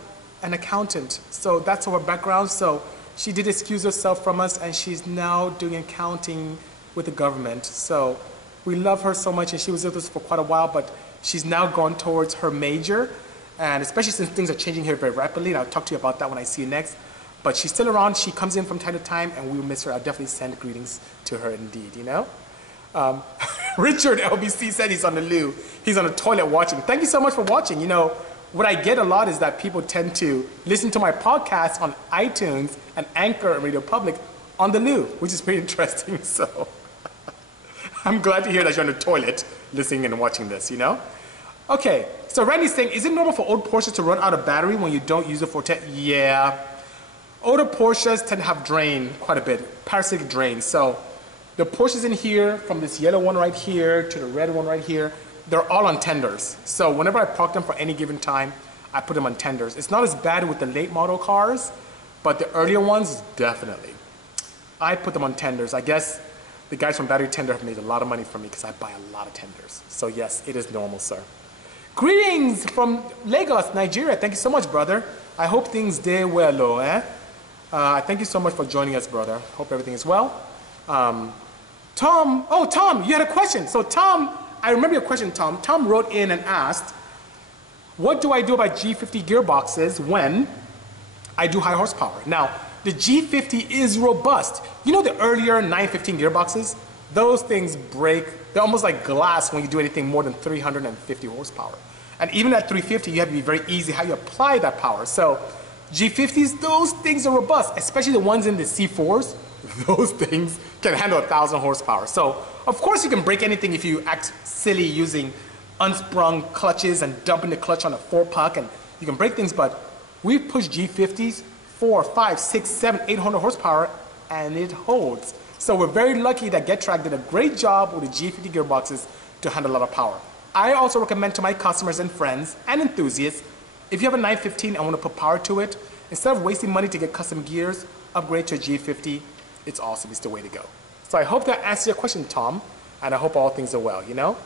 an accountant. So that's our background. So she did excuse herself from us and she's now doing accounting with the government. So we love her so much and she was with us for quite a while, but she's now gone towards her major. And especially since things are changing here very rapidly, and I'll talk to you about that when I see you next. But she's still around, she comes in from time to time and we'll miss her. I'll definitely send greetings to her indeed, you know? Richard LBC said he's on the loo. He's on the toilet watching. Thank you so much for watching. You know, what I get a lot is that people tend to listen to my podcast on iTunes and Anchor and Radio Public on the loo, which is pretty interesting. So I'm glad to hear that you're on the toilet listening and watching this, you know? Okay, so Randy's saying, is it normal for old Porsches to run out of battery when you don't use it for Yeah. Older Porsches tend to have drain quite a bit, parasitic drain. So the Porsches in here, from this yellow one right here to the red one right here, they're all on tenders. So whenever I park them for any given time, I put them on tenders. It's not as bad with the late model cars, but the earlier ones, definitely. I put them on tenders. I guess the guys from Battery Tender have made a lot of money from me because I buy a lot of tenders. So yes, it is normal, sir. Greetings from Lagos, Nigeria. Thank you so much, brother. I hope things day well, thank you so much for joining us, brother. Hope everything is well. Tom, you had a question. So Tom, I remember your question, Tom. Tom wrote in and asked, what do I do about G50 gearboxes when I do high horsepower? Now, the G50 is robust. You know the earlier 915 gearboxes? Those things break. They're almost like glass when you do anything more than 350 horsepower. And even at 350, you have to be very easy how you apply that power. So G50s, those things are robust, especially the ones in the C4s. Those things can handle 1,000 horsepower. So, of course, you can break anything if you act silly using unsprung clutches and dumping the clutch on a 4-puck, and you can break things, but we push G50s 4, 5, 6, 7, 800 horsepower, and it holds. So we're very lucky that GetTrack did a great job with the G50 gearboxes to handle a lot of power. I also recommend to my customers and friends and enthusiasts, if you have a 915 and want to put power to it, instead of wasting money to get custom gears, upgrade to a G50. It's awesome. It's the way to go. So I hope that answers your question, Tom, and I hope all things are well, you know?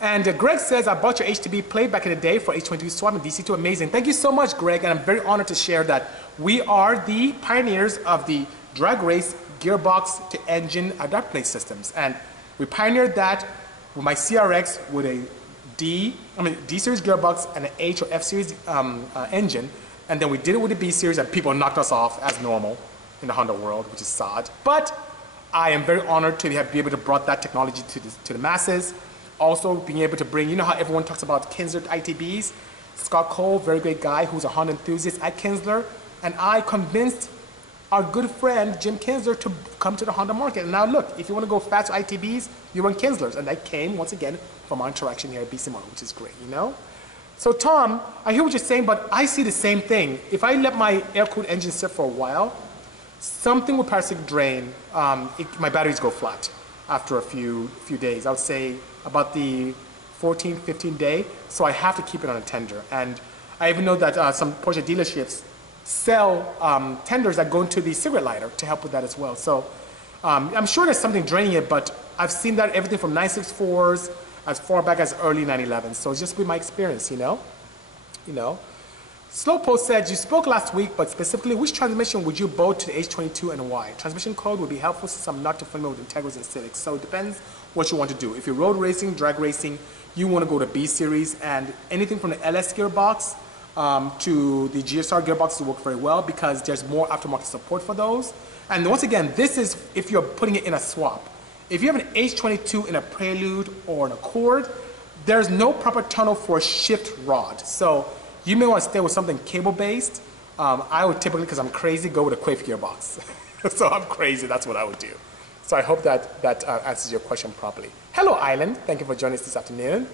And Greg says, I bought your H2B plate back in the day for H22 swap and DC2. Amazing. Thank you so much, Greg, and I'm very honored to share that we are the pioneers of the drag race gearbox to engine adapt plate systems. And we pioneered that with my CRX with a D series gearbox and an H or F series engine. And then we did it with the B series and people knocked us off as normal in the Honda world, which is sad. But I am very honored to be able to brought that technology to the masses. Also being able to bring, you know how everyone talks about Kinsler ITBs? Scott Cole, very great guy who's a Honda enthusiast at Kinsler. And I convinced our good friend Jim Kinsler to come to the Honda market. And now look, if you want to go fast with ITBs, you run Kinslers. And that came, once again, from our interaction here at Bisimoto, which is great, you know? So Tom, I hear what you're saying, but I see the same thing. If I let my air-cooled engine sit for a while, something with parasitic drain, my batteries go flat after a few days. I would say about the 14, 15 day, so I have to keep it on a tender. And I even know that some Porsche dealerships sell tenders that go into the cigarette lighter to help with that as well. So I'm sure there's something draining it, but I've seen that everything from 964s as far back as early 911. So it's just been my experience, you know? Slowpost said, you spoke last week, but specifically, which transmission would you bolt to the H22 and why? Transmission code would be helpful since I'm not too familiar with Integras and Civics. So it depends what you want to do. If you're road racing, drag racing, you want to go to B series, and anything from the LS gearbox to the GSR gearboxes work very well because there's more aftermarket support for those. And once again, this is if you're putting it in a swap. If you have an H22 in a Prelude or an Accord, there's no proper tunnel for a shift rod. So you may want to stay with something cable-based. I would typically, because I'm crazy, go with a Quaife gearbox. So I'm crazy, that's what I would do. So I hope that answers your question properly. Hello, Island. Thank you for joining us this afternoon.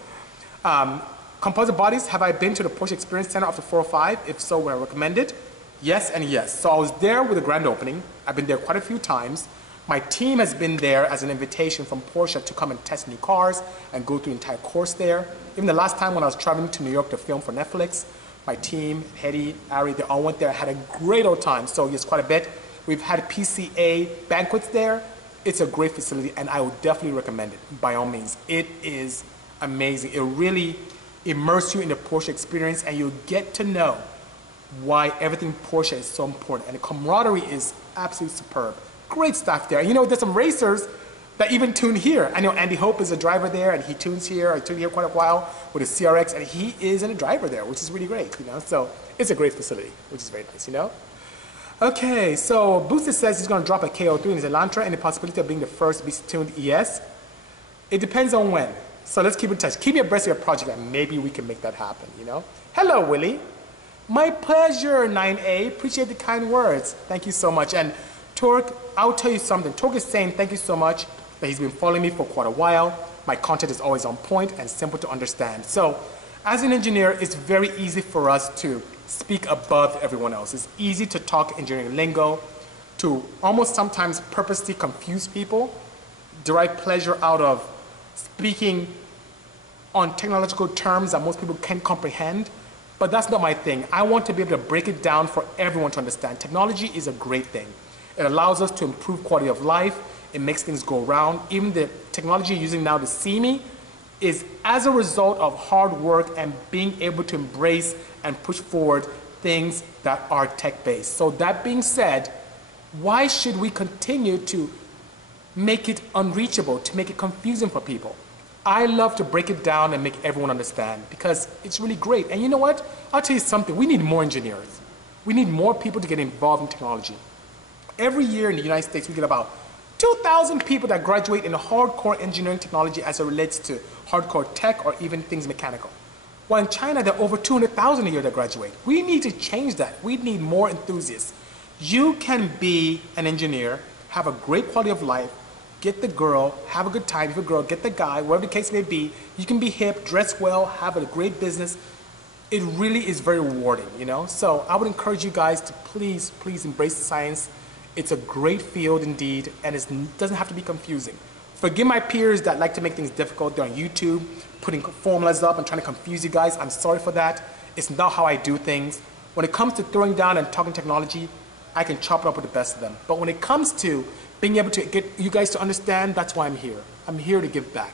Composite bodies, have I been to the Porsche Experience Center of the 405? If so, would I recommend it? Yes and yes. So I was there with the grand opening. I've been there quite a few times. My team has been there as an invitation from Porsche to come and test new cars and go through the entire course there. Even the last time when I was traveling to New York to film for Netflix, my team, Hedy, Ari, they all went there, had a great old time. So yes, quite a bit. We've had PCA banquets there. It's a great facility and I would definitely recommend it by all means. It is amazing. It really immerses you in the Porsche experience and you get to know why everything Porsche is so important. And the camaraderie is absolutely superb. Great staff there. And you know, there's some racers that even tune here. I know Andy Hope is a driver there and he tunes here. I tuned here quite a while with his CRX and he is a driver there, which is really great, you know. So it's a great facility, which is very nice, you know. Okay, so Booster says he's going to drop a KO3 in his Elantra and the possibility of being the first Bisi tuned ES. It depends on when. So let's keep in touch. Keep me abreast of your project and maybe we can make that happen, you know. Hello, Willie. My pleasure, 9A. Appreciate the kind words. Thank you so much. And Torque, I'll tell you something. Torque is saying thank you so much that he's been following me for quite a while. My content is always on point and simple to understand. So as an engineer, it's very easy for us to speak above everyone else. It's easy to talk engineering lingo, to almost sometimes purposely confuse people, derive pleasure out of speaking on technological terms that most people can't comprehend. But that's not my thing. I want to be able to break it down for everyone to understand. Technology is a great thing. It allows us to improve quality of life. It makes things go around. Even the technology you're using now to see me is as a result of hard work and being able to embrace and push forward things that are tech-based. So that being said, why should we continue to make it unreachable, to make it confusing for people? I love to break it down and make everyone understand because it's really great. And you know what? I'll tell you something. We need more engineers. We need more people to get involved in technology. Every year in the United States, we get about 2,000 people that graduate in hardcore engineering technology as it relates to hardcore tech or even things mechanical. While in China, there are over 200,000 a year that graduate. We need to change that. We need more enthusiasts. You can be an engineer, have a great quality of life, get the girl, have a good time. If you're a girl, get the guy, whatever the case may be. You can be hip, dress well, have a great business. It really is very rewarding, you know? So I would encourage you guys to please, please embrace science. It's a great field indeed, and it doesn't have to be confusing. Forgive my peers that like to make things difficult. They're on YouTube, putting formulas up and trying to confuse you guys. I'm sorry for that. It's not how I do things. When it comes to throwing down and talking technology, I can chop it up with the best of them. But when it comes to being able to get you guys to understand, that's why I'm here. I'm here to give back.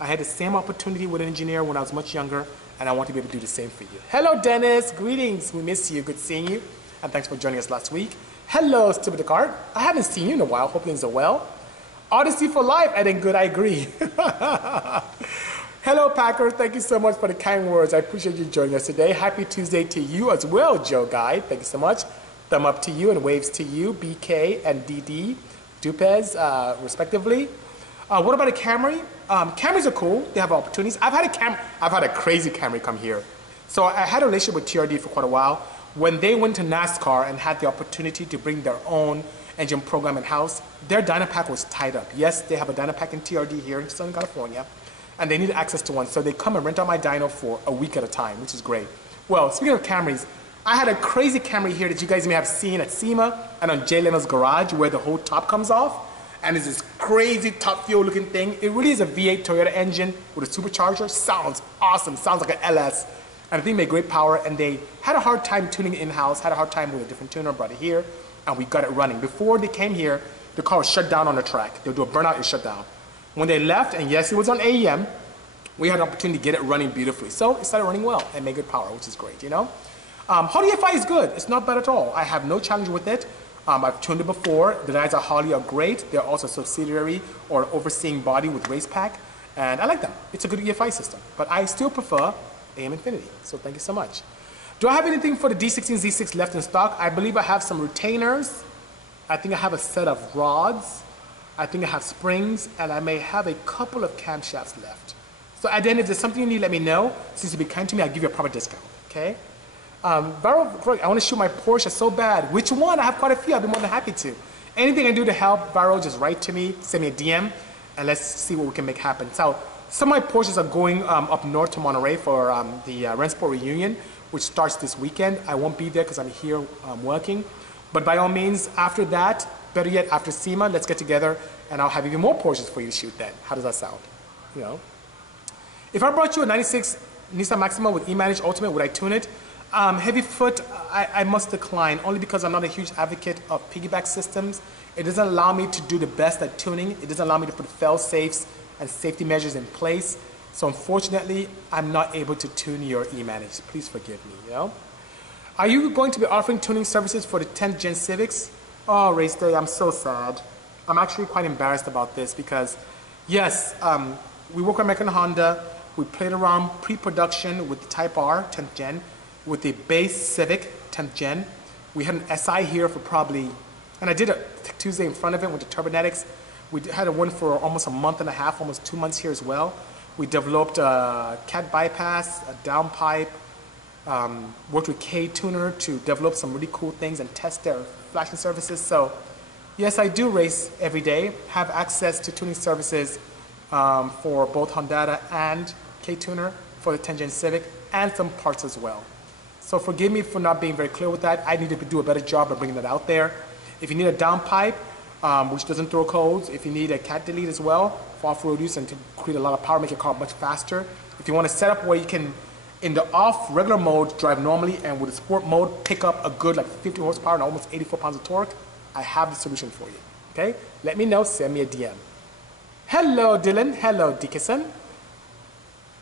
I had the same opportunity with an engineer when I was much younger, and I want to be able to do the same for you. Hello, Dennis. Greetings. We miss you. Good seeing you. And thanks for joining us last week. Hello, Stupid the Cart. I haven't seen you in a while. Hope things are well. Odyssey for life. I think good. I agree. Hello, Packer. Thank you so much for the kind words. I appreciate you joining us today. Happy Tuesday to you as well, Joe Guy. Thank you so much. Thumb up to you and waves to you, BK and DD, Dupez, respectively. What about a Camry? Camrys are cool. They have opportunities. I've had a crazy Camry come here. So I had a relationship with TRD for quite a while. When they went to NASCAR and had the opportunity to bring their own engine program in-house, their Dynapack was tied up. Yes, they have a Dynapack in TRD here in Southern California, and they need access to one. So they come and rent out my dyno for a week at a time, which is great. Well, speaking of Camrys, I had a crazy Camry here that you guys may have seen at SEMA and on Jay Leno's garage where the whole top comes off. And it's this crazy top fuel looking thing. It really is a V8 Toyota engine with a supercharger. Sounds awesome. Sounds like an LS. And the thing made great power. And they had a hard time tuning it in-house, had a hard time with a different tuner, brought it here, and we got it running. Before they came here, the car was shut down on the track. They'll do a burnout and shut down. When they left, and yes, it was on AEM, we had an opportunity to get it running beautifully. So it started running well and made good power, which is great, you know? Harley FI is good. It's not bad at all. I have no challenge with it. I've tuned it before. The guys at Harley are great. They're also a subsidiary or overseeing body with Racepack, and I like them. It's a good EFI system, but I still prefer AM Infinity, so thank you so much. Do I have anything for the D16 Z6 left in stock? I believe I have some retainers. I think I have a set of rods. I think I have springs, and I may have a couple of camshafts left. So at the end, if there's something you need, let me know. Since you've been kind to me, I'll give you a proper discount, okay? Varro, I want to shoot my Porsche so bad. Which one? I have quite a few. I'll be more than happy to. Anything I do to help, Varro, just write to me, send me a DM, and let's see what we can make happen. So some of my Porsches are going up north to Monterey for the Rensport reunion, which starts this weekend. I won't be there because I'm here working. But by all means, after that, better yet, after SEMA, let's get together and I'll have even more Porsches for you to shoot then. How does that sound? You know? If I brought you a 96 Nissan Maxima with E-Manage Ultimate, would I tune it? Heavy foot, I must decline, only because I'm not a huge advocate of piggyback systems. It doesn't allow me to do the best at tuning. It doesn't allow me to put fail-safes and safety measures in place. So unfortunately, I'm not able to tune your E-Manage. Please forgive me, you know? Are you going to be offering tuning services for the 10th Gen Civics? Oh, race day, I'm so sad. I'm actually quite embarrassed about this because, yes, we work with American Honda. We played around pre-production with the Type R 10th Gen, with the base Civic 10th Gen. We had an SI here for probably, and I did a Tuesday in front of it with the Turbonetics. We had one for almost a month and a half, almost 2 months here as well. We developed a cat bypass, a downpipe, worked with K-Tuner to develop some really cool things and test their flashing services. So yes, I do race every day, have access to tuning services for both Honda and K-Tuner for the 10th Gen Civic and some parts as well. So forgive me for not being very clear with that. I need to do a better job of bringing that out there. If you need a downpipe, which doesn't throw codes, if you need a cat delete as well for off-road use and to create a lot of power, make your car much faster. If you want to set up where you can, in the off regular mode, drive normally, and with the sport mode, pick up a good like 50 horsepower and almost 84 pounds of torque, I have the solution for you, okay? Let me know, send me a DM. Hello, Dylan. Hello, Dickinson.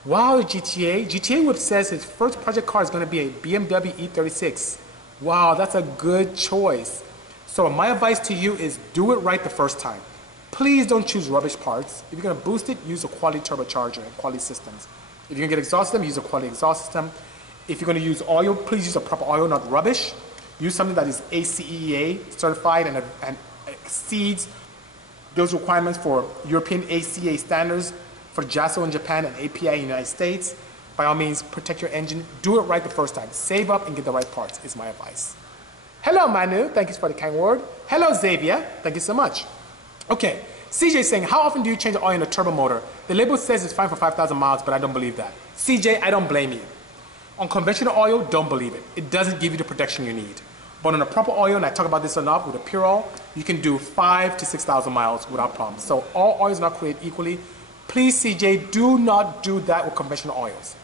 Wow, GTA. GTA Whip says his first project car is going to be a BMW E36. Wow, that's a good choice. So my advice to you is do it right the first time. Please don't choose rubbish parts. If you're going to boost it, use a quality turbocharger and quality systems. If you're going to get exhaust system, use a quality exhaust system. If you're going to use oil, please use a proper oil, not rubbish. Use something that is ACEA certified and exceeds those requirements for European ACA standards for JASO in Japan and API in the United States. By all means, protect your engine. Do it right the first time. Save up and get the right parts is my advice. Hello, Manu. Thank you for the kind word. Hello, Xavier. Thank you so much. Okay. CJ saying, how often do you change the oil in a turbo motor? The label says it's fine for 5,000 miles, but I don't believe that. CJ, I don't blame you. On conventional oil, don't believe it. It doesn't give you the protection you need. But on a proper oil, and I talk about this enough with a pure oil, you can do 5,000 to 6,000 miles without problems. So all oils are not created equally. Please, CJ, do not do that with conventional oils.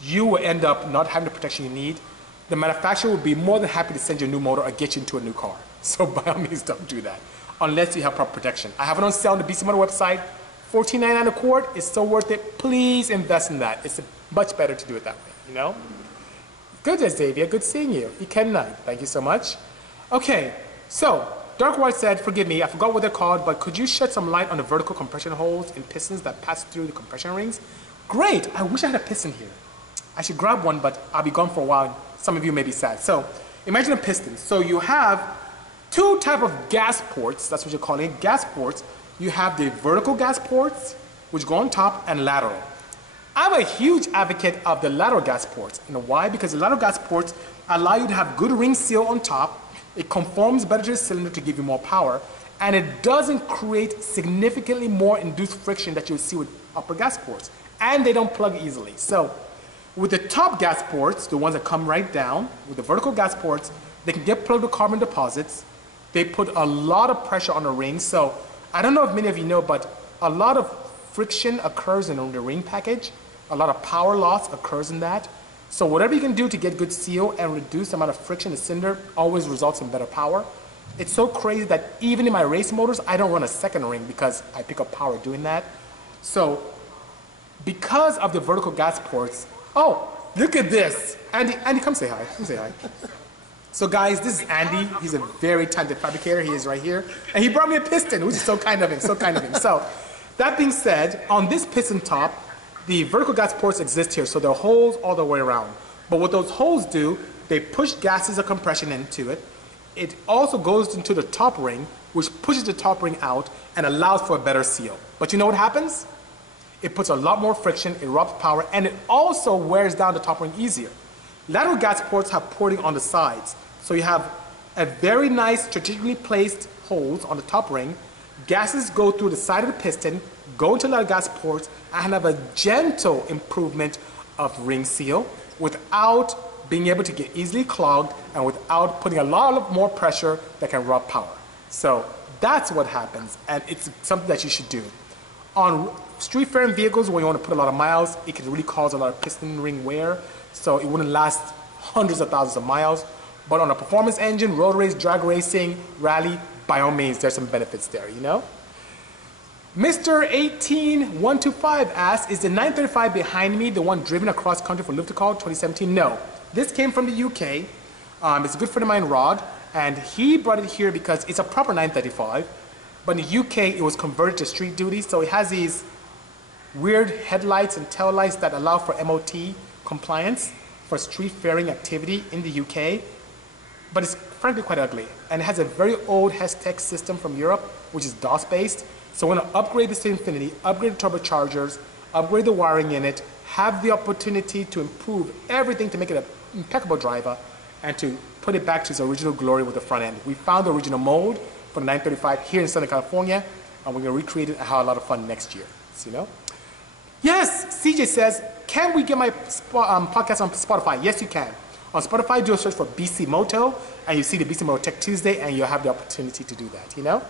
You will end up not having the protection you need. The manufacturer will be more than happy to send you a new motor or get you into a new car. So by all means, don't do that unless you have proper protection. I have it on sale on the Bisimoto website. $14.99 a quart. It's so worth it. Please invest in that. It's much better to do it that way, you know? Good, Xavier. Good seeing you. Ken Knight. Thank you so much. Okay, so Dark White said, forgive me, I forgot what they're called, but could you shed some light on the vertical compression holes in pistons that pass through the compression rings? Great. I wish I had a piston here. I should grab one, but I'll be gone for a while. Some of you may be sad. So imagine a piston. So you have two type of gas ports. That's what you're calling it, gas ports. You have the vertical gas ports, which go on top, and lateral. I'm a huge advocate of the lateral gas ports. You know why? Because the lateral gas ports allow you to have good ring seal on top. It conforms better to the cylinder to give you more power, and it doesn't create significantly more induced friction that you'll see with upper gas ports, and they don't plug easily. So with the top gas ports, the ones that come right down, with the vertical gas ports, they can get plugged with carbon deposits. They put a lot of pressure on the ring. So I don't know if many of you know, but a lot of friction occurs in the ring package. A lot of power loss occurs in that. So whatever you can do to get good seal and reduce the amount of friction in the cylinder always results in better power. It's so crazy that even in my race motors, I don't run a second ring because I pick up power doing that. So because of the vertical gas ports, oh, look at this. Andy, come say hi. Come say hi. So guys, this is Andy. He's a very talented fabricator. He is right here. And he brought me a piston, which is so kind of him, so kind of him. So that being said, on this piston top, the vertical gas ports exist here, so there are holes all the way around. But what those holes do, they push gases of compression into it. It also goes into the top ring, which pushes the top ring out and allows for a better seal. But you know what happens? It puts a lot more friction, it robs power, and it also wears down the top ring easier. Lateral gas ports have porting on the sides. So you have a very nice strategically placed holes on the top ring. Gases go through the side of the piston, go into lateral gas ports, and have a gentle improvement of ring seal without being able to get easily clogged and without putting a lot of more pressure that can rob power. So that's what happens, and it's something that you should do. On street faring vehicles, when you want to put a lot of miles, it can really cause a lot of piston ring wear, so it wouldn't last hundreds of thousands of miles. But on a performance engine, road race, drag racing, rally, by all means, there's some benefits there, you know? Mr. 18125 asks, is the 935 behind me the one driven across country for Lift Call 2017? No. This came from the UK. It's a good friend of mine, Rod, and he brought it here because it's a proper 935, but in the UK it was converted to street duty, so it has these weird headlights and tail lights that allow for MOT compliance for street faring activity in the UK, but it's frankly quite ugly, and it has a very old Hestech system from Europe, which is DOS based. So we're going to upgrade this to Infinity, upgrade the turbochargers, upgrade the wiring in it, have the opportunity to improve everything to make it an impeccable driver, and to put it back to its original glory with the front end. We found the original mold for the 935 here in Southern California, and we're going to recreate it and have a lot of fun next year. So, you know? Yes, CJ says, can we get my podcast on Spotify? Yes, you can. On Spotify, do a search for Bisimoto, and you see the Bisimoto Tech Tuesday, and you'll have the opportunity to do that, you know?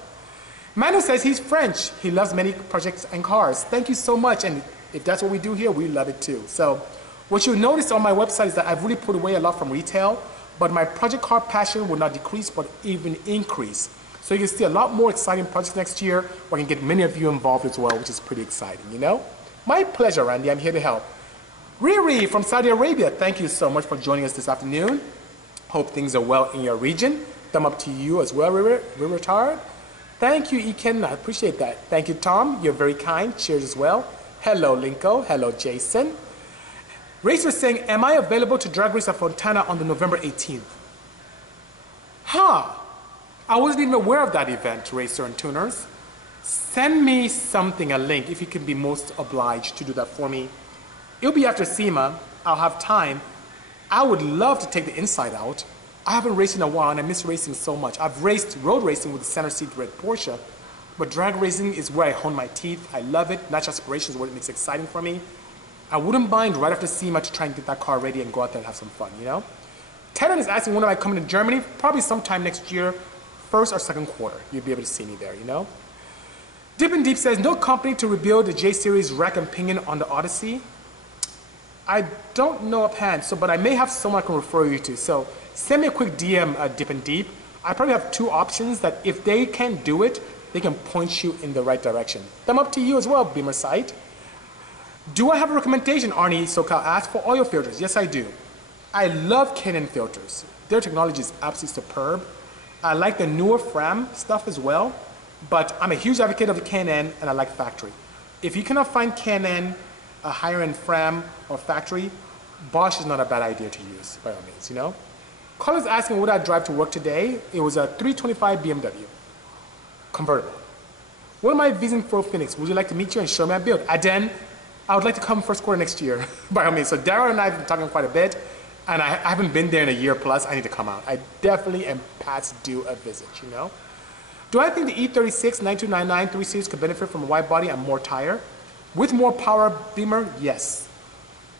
Manu says he's French. He loves many projects and cars. Thank you so much, and if that's what we do here, we love it too. So what you'll notice on my website is that I've really put away a lot from retail, but my project car passion will not decrease, but even increase. So you can see a lot more exciting projects next year, where I can get many of you involved as well, which is pretty exciting, you know? My pleasure, Randy. I'm here to help. Riri from Saudi Arabia, thank you so much for joining us this afternoon. Hope things are well in your region. Thumb up to you as well, Riri. Thank you, Eken. I appreciate that. Thank you, Tom. You're very kind. Cheers as well. Hello, Linko. Hello, Jason. Racer saying, am I available to drag race at Fontana on the November 18th? Huh. I wasn't even aware of that event, Racer and Tuners. Send me something, a link, if you can be most obliged to do that for me. It'll be after SEMA. I'll have time. I would love to take the inside out. I haven't raced in a while, and I miss racing so much. I've raced road racing with the center seat red Porsche, but drag racing is where I hone my teeth. I love it. Natural aspiration is what it makes exciting for me. I wouldn't mind right after SEMA to try and get that car ready and go out there and have some fun, you know? Tenon is asking when am I coming to Germany? Probably sometime next year, first or second quarter. You'll be able to see me there, you know? Dip and Deep says, no company to rebuild the J-Series rack and pinion on the Odyssey. I don't know offhand, but I may have someone I can refer you to. So send me a quick DM, Dip and Deep. I probably have two options that if they can do it, they can point you in the right direction. Thumb up to you as well, Beamer Site. Do I have a recommendation, Arnie SoCal asked, for oil filters? Yes, I do. I love Canon filters. Their technology is absolutely superb. I like the newer Fram stuff as well, but I'm a huge advocate of the Canon, and I like factory. If you cannot find Canon, a higher-end Fram or factory, Bosch is not a bad idea to use, by all means, you know? Colin's asking would I drive to work today. It was a 325 BMW, convertible. What am I visiting for Phoenix? Would you like to meet you and show me my build? Aden, I would like to come first quarter next year, by all means. So Darryl and I have been talking quite a bit, and I haven't been there in a year plus. I need to come out. I definitely am past due a visit, you know? Do I think the E36 9299 3 Series could benefit from a wide body and more tire? With more power, Beamer, yes.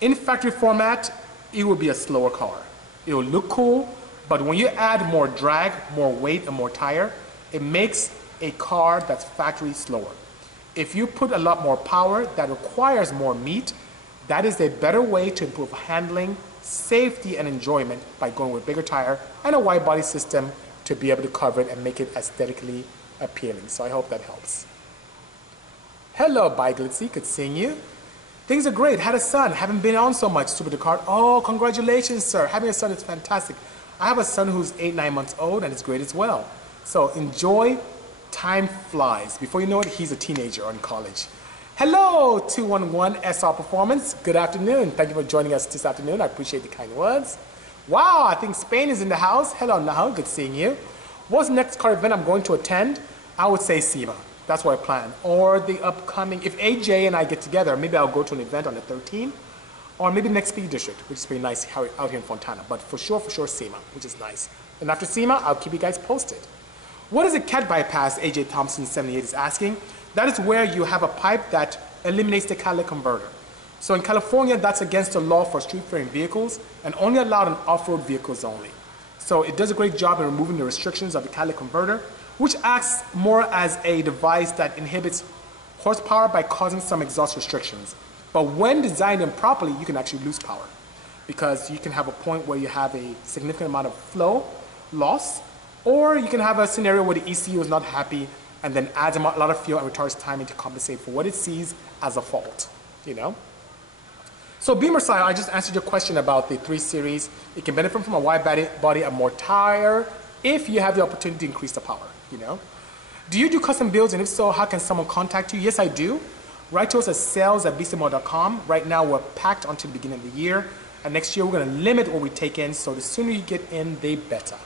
In factory format, it will be a slower car. It will look cool, but when you add more drag, more weight, and more tire, it makes a car that's factory slower. If you put a lot more power that requires more meat, that is a better way to improve handling, safety, and enjoyment by going with bigger tire and a wide body system to be able to cover it and make it aesthetically appealing. So I hope that helps. Hello, Bye Glitzy, good seeing you. Things are great, had a son, haven't been on so much, Super Descartes. Oh, congratulations, sir. Having a son is fantastic. I have a son who's 8-9 months old, and it's great as well. So enjoy, time flies. Before you know it, he's a teenager or in college. Hello, 211 SR Performance. Good afternoon. Thank you for joining us this afternoon. I appreciate the kind words. Wow, I think Spain is in the house. Hello, Naho. Good seeing you. What's the next car event I'm going to attend? I would say SEMA. That's what I plan. Or the upcoming, if AJ and I get together, maybe I'll go to an event on the 13th. Or maybe next Speed District, which is pretty nice out here in Fontana. But for sure, SEMA, which is nice. And after SEMA, I'll keep you guys posted. What is a cat bypass, AJ Thompson 78 is asking? That is where you have a pipe that eliminates the catalytic converter. So in California, that's against the law for street-faring vehicles and only allowed in off-road vehicles only. So it does a great job in removing the restrictions of the catalytic converter, which acts more as a device that inhibits horsepower by causing some exhaust restrictions. But when designed improperly, you can actually lose power because you can have a point where you have a significant amount of flow loss, or you can have a scenario where the ECU is not happy and then adds a lot of fuel and retards timing to compensate for what it sees as a fault, you know? So Beamer Sire, I just answered your question about the 3 Series. It can benefit from a wide body and more tire if you have the opportunity to increase the power, you know? Do you do custom builds, and if so, how can someone contact you? Yes, I do. Write to us at sales@bisimoto.com. Right now, we're packed until the beginning of the year, and next year, we're gonna limit what we take in, so the sooner you get in, the better.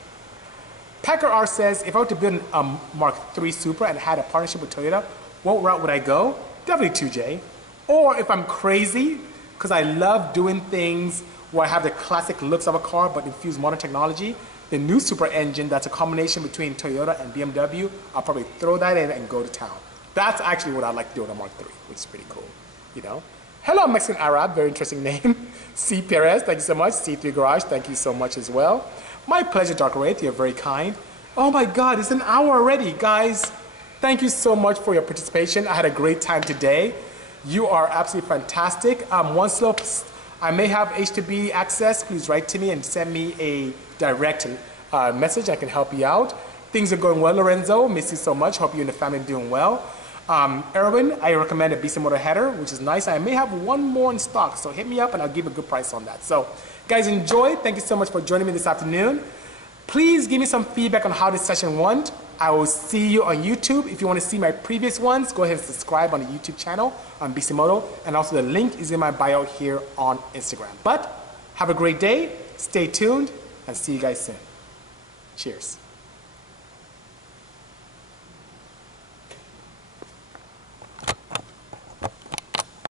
Packer R says, if I were to build a Mark III Supra and had a partnership with Toyota, what route would I go? Definitely 2J. Or if I'm crazy, because I love doing things where I have the classic looks of a car but infuse modern technology, the new Supra engine that's a combination between Toyota and BMW, I'll probably throw that in and go to town. That's actually what I'd like to do on a Mark III, which is pretty cool, you know? Hello, Mexican Arab, very interesting name. C. Perez, thank you so much. C3 Garage, thank you so much as well. My pleasure, Dr. Wraith, you're very kind. Oh my God, it's an hour already, guys. Thank you so much for your participation. I had a great time today. You are absolutely fantastic. One slope, I may have H2B access. Please write to me and send me a direct message. I can help you out. Things are going well, Lorenzo. Miss you so much. Hope you and the family are doing well. Erwin, I recommend a Bisimoto header, which is nice. I may have one more in stock, so hit me up and I'll give a good price on that. So, guys, enjoy. Thank you so much for joining me this afternoon. Please give me some feedback on how this session went. I will see you on YouTube. If you want to see my previous ones, go ahead and subscribe on the YouTube channel on Bisimoto, and also the link is in my bio here on Instagram. But have a great day, stay tuned, and see you guys soon. Cheers.